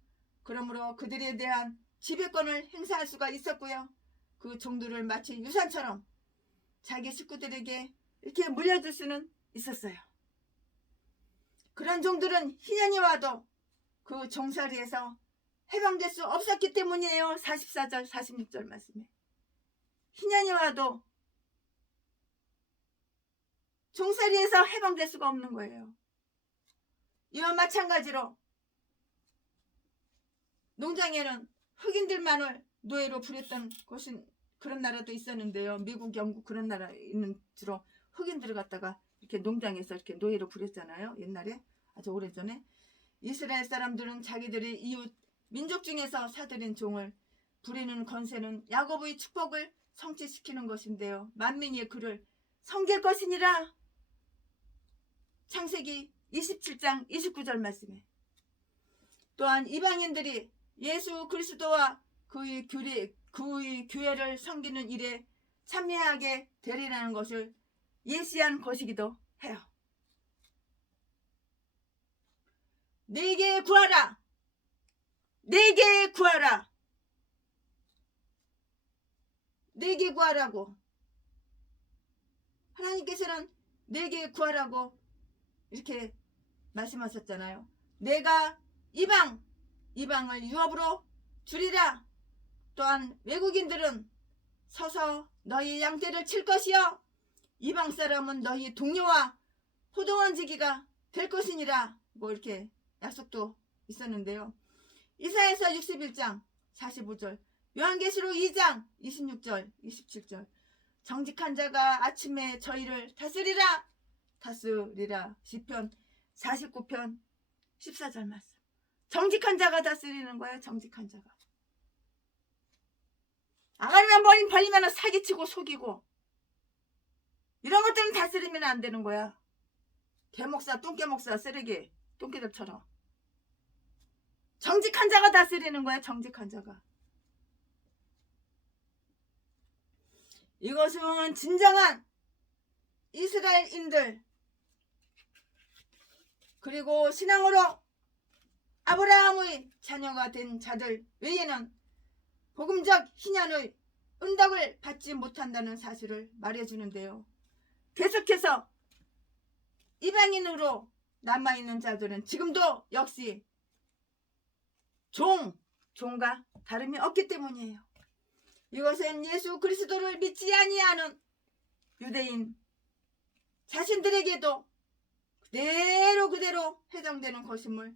그러므로 그들에 대한 지배권을 행사할 수가 있었고요. 그 종들을 마치 유산처럼 자기 식구들에게 이렇게 물려줄 수는 있었어요. 그런 종들은 희년이 와도 그 종살이에서 해방될 수 없었기 때문이에요. 44절 46절 말씀에 희년이 와도 종살이에서 해방될 수가 없는 거예요. 이와 마찬가지로 농장에는 흑인들만을 노예로 부렸던 곳은 그런 나라도 있었는데요. 미국, 영국 그런 나라 있는 주로 흑인들을 갖다가 이렇게 농장에서 이렇게 노예로 부렸잖아요. 옛날에 아주 오래전에. 이스라엘 사람들은 자기들의 이웃 민족 중에서 사들인 종을 부리는 건세는 야곱의 축복을 성취시키는 것인데요. 만민이 그를 섬길 것이니라. 창세기 27장 29절 말씀에 또한 이방인들이 예수 그리스도와 그의 교회를 섬기는 일에 참여하게 되리라는 것을 예시한 것이기도 해요. 내게 구하라. 내게 구하라. 내게 구하라고. 하나님께서는 내게 구하라고 이렇게 말씀하셨잖아요. 내가 이방을 유업으로 주리라. 또한 외국인들은 서서 너희 양떼를 칠 것이요 이방 사람은 너희 동료와 호동원지기가 될 것이니라. 뭐 이렇게 약속도 있었는데요. 이사야서 61장 45절, 요한계시록 2장 26절 27절, 정직한 자가 아침에 저희를 다스리라. 시편 49편 14절 말씀. 정직한 자가 다스리는 거예요. 정직한 자가. 아가리만 벌리면 사기치고 속이고 이런 것들은 다스리면 안 되는 거야. 개목사 똥개목사 쓰레기 똥개들처럼. 정직한 자가 다스리는 거야. 정직한 자가. 이것은 진정한 이스라엘인들 그리고 신앙으로 아브라함의 자녀가 된 자들 외에는 복음적 희년의 은덕을 받지 못한다는 사실을 말해주는데요. 계속해서 이방인으로 남아있는 자들은 지금도 역시 종과 다름이 없기 때문이에요. 이것은 예수 그리스도를 믿지 아니하는 유대인 자신들에게도 그대로 해당되는 것임을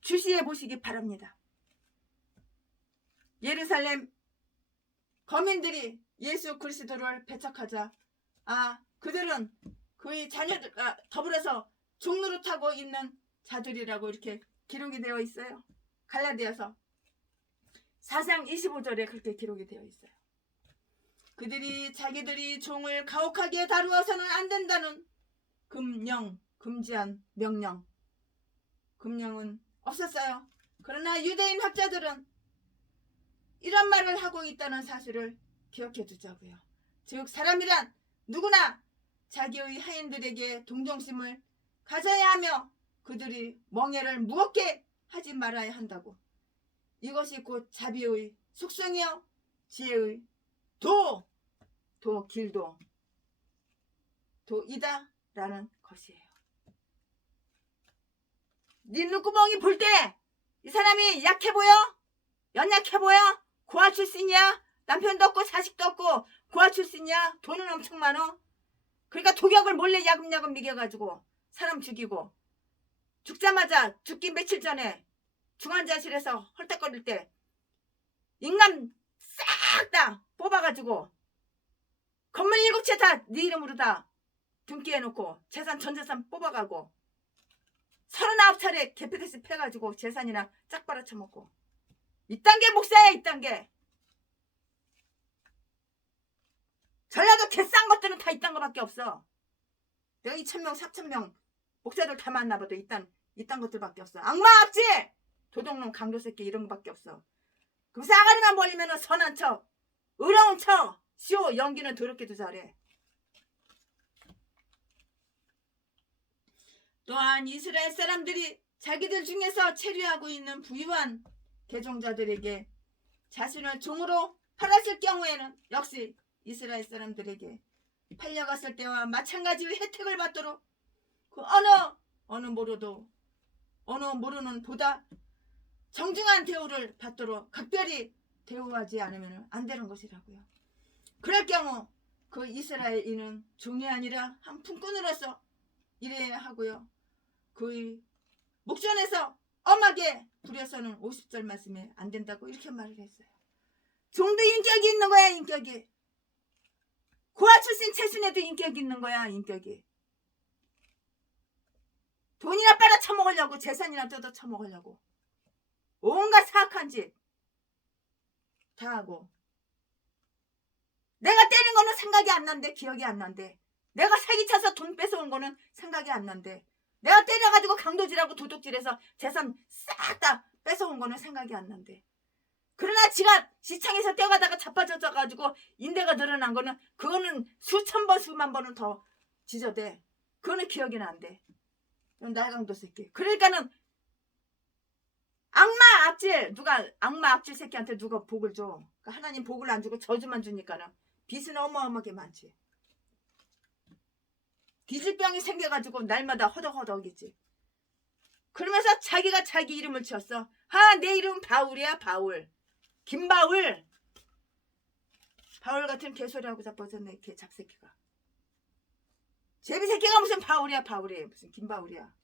주시해 보시기 바랍니다. 예루살렘 거민들이 예수 그리스도를 배척하자 그들은 그의 자녀들과 더불어서 종노릇하고 있는 자들이라고 이렇게 기록이 되어 있어요. 갈라디아서 4장 25절에 그렇게 기록이 되어 있어요. 그들이 자기들이 종을 가혹하게 다루어서는 안 된다는 금지한 금령은 없었어요. 그러나 유대인 학자들은 이런 말을 하고 있다는 사실을 기억해 두자고요. 즉 사람이란 누구나 자기의 하인들에게 동정심을 가져야 하며 그들이 멍에를 무겁게 하지 말아야 한다고. 이것이 곧 자비의 속성이요 지혜의 도이다 라는 것이에요. 네 눈구멍이 볼 때 이 사람이 약해 보여? 연약해 보여? 고아 출신이야? 남편도 없고 자식도 없고 고아 출신이야? 돈은 엄청 많어? 그러니까 독약을 몰래 야금야금 먹여가지고 사람 죽이고 죽자마자 죽기 며칠 전에 중환자실에서 헐떡거릴 때 인감 싹 다 뽑아가지고 건물 7채 다 네 이름으로 다 등기해 놓고 재산 전 재산 뽑아가고 39차례 개피데스 패가지고 재산이나 짝 빨아쳐먹고 이딴 게 목사야. 이딴 게 다 이딴 거밖에 없어. 내가 2,000명 4,000명 목사들 다 만나봐도 이딴 것들밖에 없어. 악마 악질 도둑놈 강도 새끼 이런 거밖에 없어. 그 싸가리만 벌리면은 선한 척 의로운 척 쇼 연기는 더럽게도 잘해. 또한 이스라엘 사람들이 자기들 중에서 체류하고 있는 부유한 개종자들에게 자신을 종으로 팔았을 경우에는 역시 이스라엘 사람들에게 팔려갔을 때와 마찬가지의 혜택을 받도록 그 어느 모르는 보다 정중한 대우를 받도록 각별히 대우하지 않으면 안 되는 것이라고요. 그럴 경우 그 이스라엘인은 종이 아니라 한 품꾼으로서 일해야 하고요. 그 목전에서 엄하게 부려서는 50절 말씀에 안 된다고 이렇게 말을 했어요. 종도 인격이 있는 거야. 인격이. 고아 출신 채순에도 인격이 있는 거야. 인격이. 돈이나 빨아 처먹으려고 재산이나 뜯어 처먹으려고 온갖 사악한 짓 다 하고 내가 때린 거는 생각이 안 난대. 기억이 안 난대. 내가 사기쳐서 돈 뺏어온 거는 생각이 안 난대. 내가 때려가지고 강도질하고 도둑질해서 재산 싹 다 뺏어온 거는 생각이 안 난대. 그러나 지가 시창에서 뛰어가다가 자빠져가지고 인대가 늘어난 거는 그거는 수천 번 수만 번은 더 지저대. 그거는 기억이 난대. 날강도 새끼. 그러니까는 악마 악질 새끼한테 누가 복을 줘. 하나님 복을 안 주고 저주만 주니까는 빚은 어마어마하게 많지. 기질병이 생겨가지고 날마다 허덕허덕이지. 그러면서 자기가 자기 이름을 지었어. 내 이름은 바울이야. 바울. 김바울. 바울 같은 개소리하고 자빠졌네. 개 잡새끼가. 제비새끼가 무슨 바울이야. 무슨 김바울이야.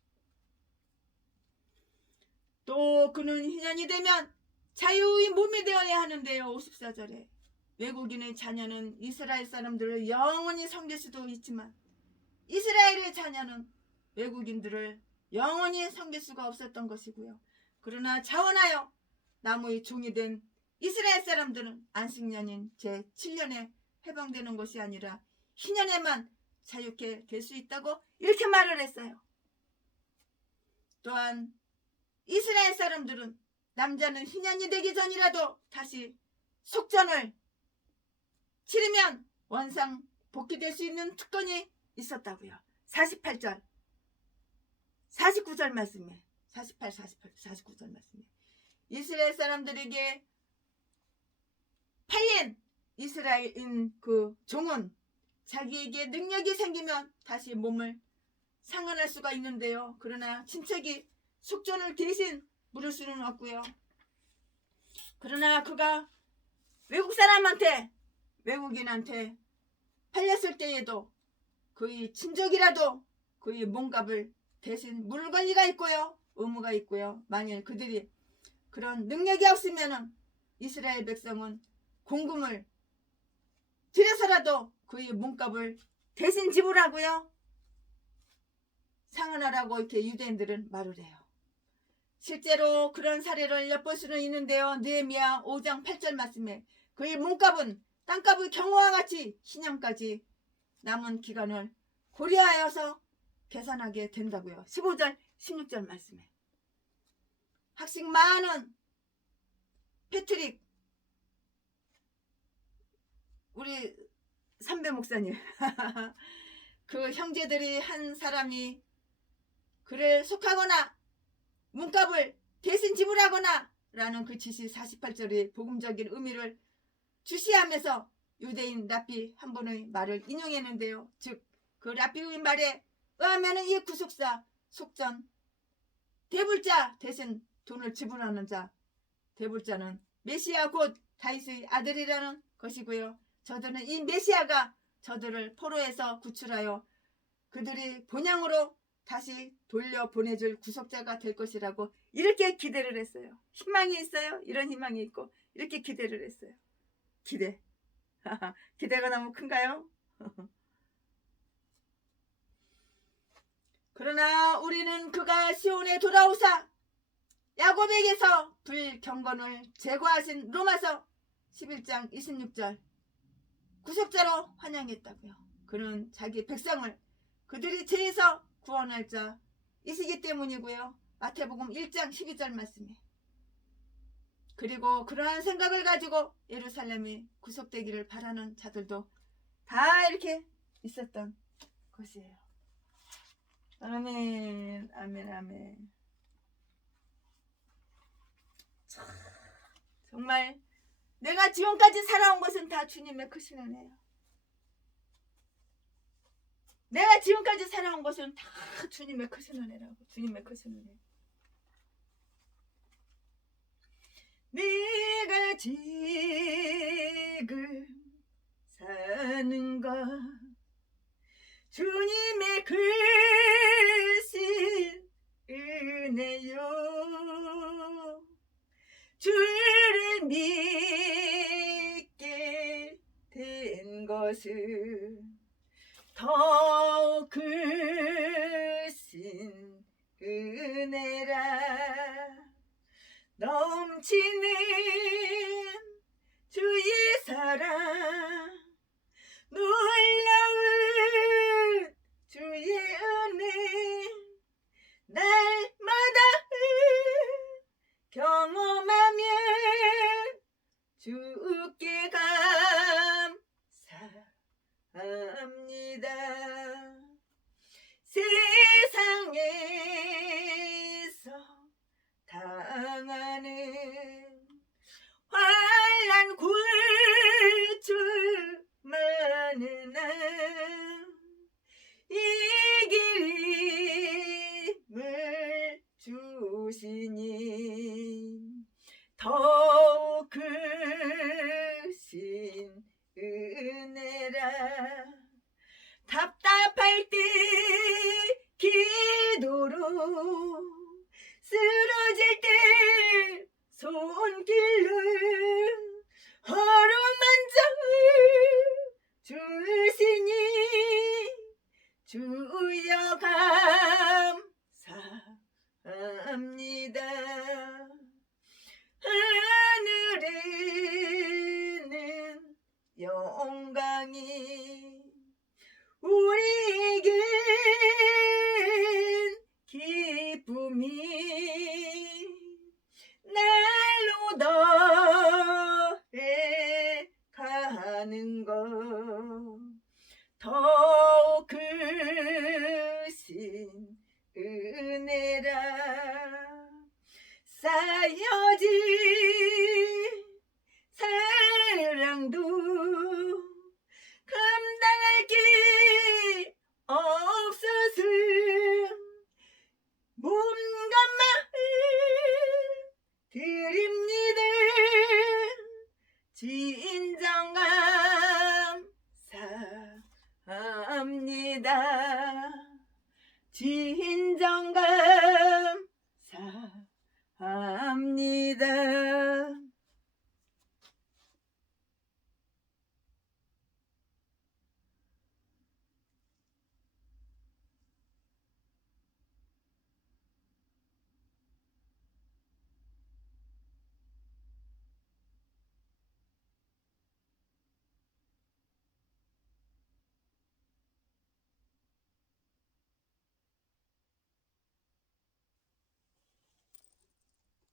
또 그는 희년이 되면 자유의 몸이 되어야 하는데요. 54절에 외국인의 자녀는 이스라엘 사람들을 영원히 섬길 수도 있지만 이스라엘의 자녀는 외국인들을 영원히 섬길 수가 없었던 것이고요. 그러나 자원하여 나무의 종이 된 이스라엘 사람들은 안식년인 제7년에 해방되는 것이 아니라 희년에만 자유케 될 수 있다고 이렇게 말을 했어요. 또한 이스라엘 사람들은 남자는 희년이 되기 전이라도 다시 속전을 치르면 원상 복귀될 수 있는 특권이 있었다고요. 48절 49절 말씀에 49절 말씀에 이스라엘 사람들에게 팔린 이스라엘인 그 종은 자기에게 능력이 생기면 다시 몸을 상환할 수가 있는데요. 그러나 친척이 속전을 대신 물을 수는 없고요. 그러나 그가 외국인한테 팔렸을 때에도 그의 친족이라도 그의 몸값을 대신 물을 권리가 있고요. 의무가 있고요. 만일 그들이 그런 능력이 없으면 이스라엘 백성은 공금을 들여서라도 그의 몸값을 대신 지불하고요. 상환하라고 이렇게 유대인들은 말을 해요. 실제로 그런 사례를 엿볼 수는 있는데요. 느헤미야 5장 8절 말씀에 그의 몸값은 땅값의 경우와 같이 희년까지 남은 기간을 고려하여서 계산하게 된다고요. 15절 16절 말씀에 학식 많은 패트릭 우리 삼배 목사님 그 형제들이 한 사람이 그를 속하거나 몸값을 대신 지불하거나 라는 그 지시 48절의 복음적인 의미를 주시하면서 유대인 랍비 한 분의 말을 인용했는데요. 즉 그 랍비의 말에 의하면 이 구속사 속전 대불자 대신 돈을 지불하는 자 대불자는 메시아 곧 다윗의 아들이라는 것이고요. 저들은 이 메시아가 저들을 포로에서 구출하여 그들이 본향으로 다시 돌려보내줄 구속자가 될 것이라고 이렇게 기대를 했어요. 희망이 있어요. 이런 희망이 있고 이렇게 기대를 했어요. 기대가 너무 큰가요? 그러나 우리는 그가 시온에 돌아오사 야곱에게서 불경건을 제거하신 로마서 11장 26절 구속자로 환영했다고요. 그는 자기 백성을 그들이 죄에서 구원할 자 이시기 때문이고요. 마태복음 1장 12절 말씀에 그리고 그러한 생각을 가지고 예루살렘이 구속되기를 바라는 자들도 다 이렇게 있었던 것이에요. 아멘, 아멘, 아멘. 정말 내가 지금까지 살아온 것은 다 주님의 크신 은혜예요. 내가 지금까지 살아온 것은 다 주님의 크신 은혜라고. 주님의 크신 은혜. 내가 지금 사는 것 주님의 크신 은혜요. 주를 믿게 된 것은 더 크신 은혜라. 넘치는 주의 사랑 놀라운 주의 은혜 날마다 경험하면 주께 감사합니다. 세상에서 당하는 환난 굴출만은 이길 힘을 주시니 더 크신 은혜라. 답답할 때 기도로 쓰러질 때 손길을 어루만져 주시니 주여 감사합니다. 하늘에는 영광이 우리에겐 기쁨이 날로 더해 가는 것 더 크신 은혜라. 쌓여진 사랑도 감당할 게 없어서 몸과 마음 드립니다. 진정 감사합니다. 진정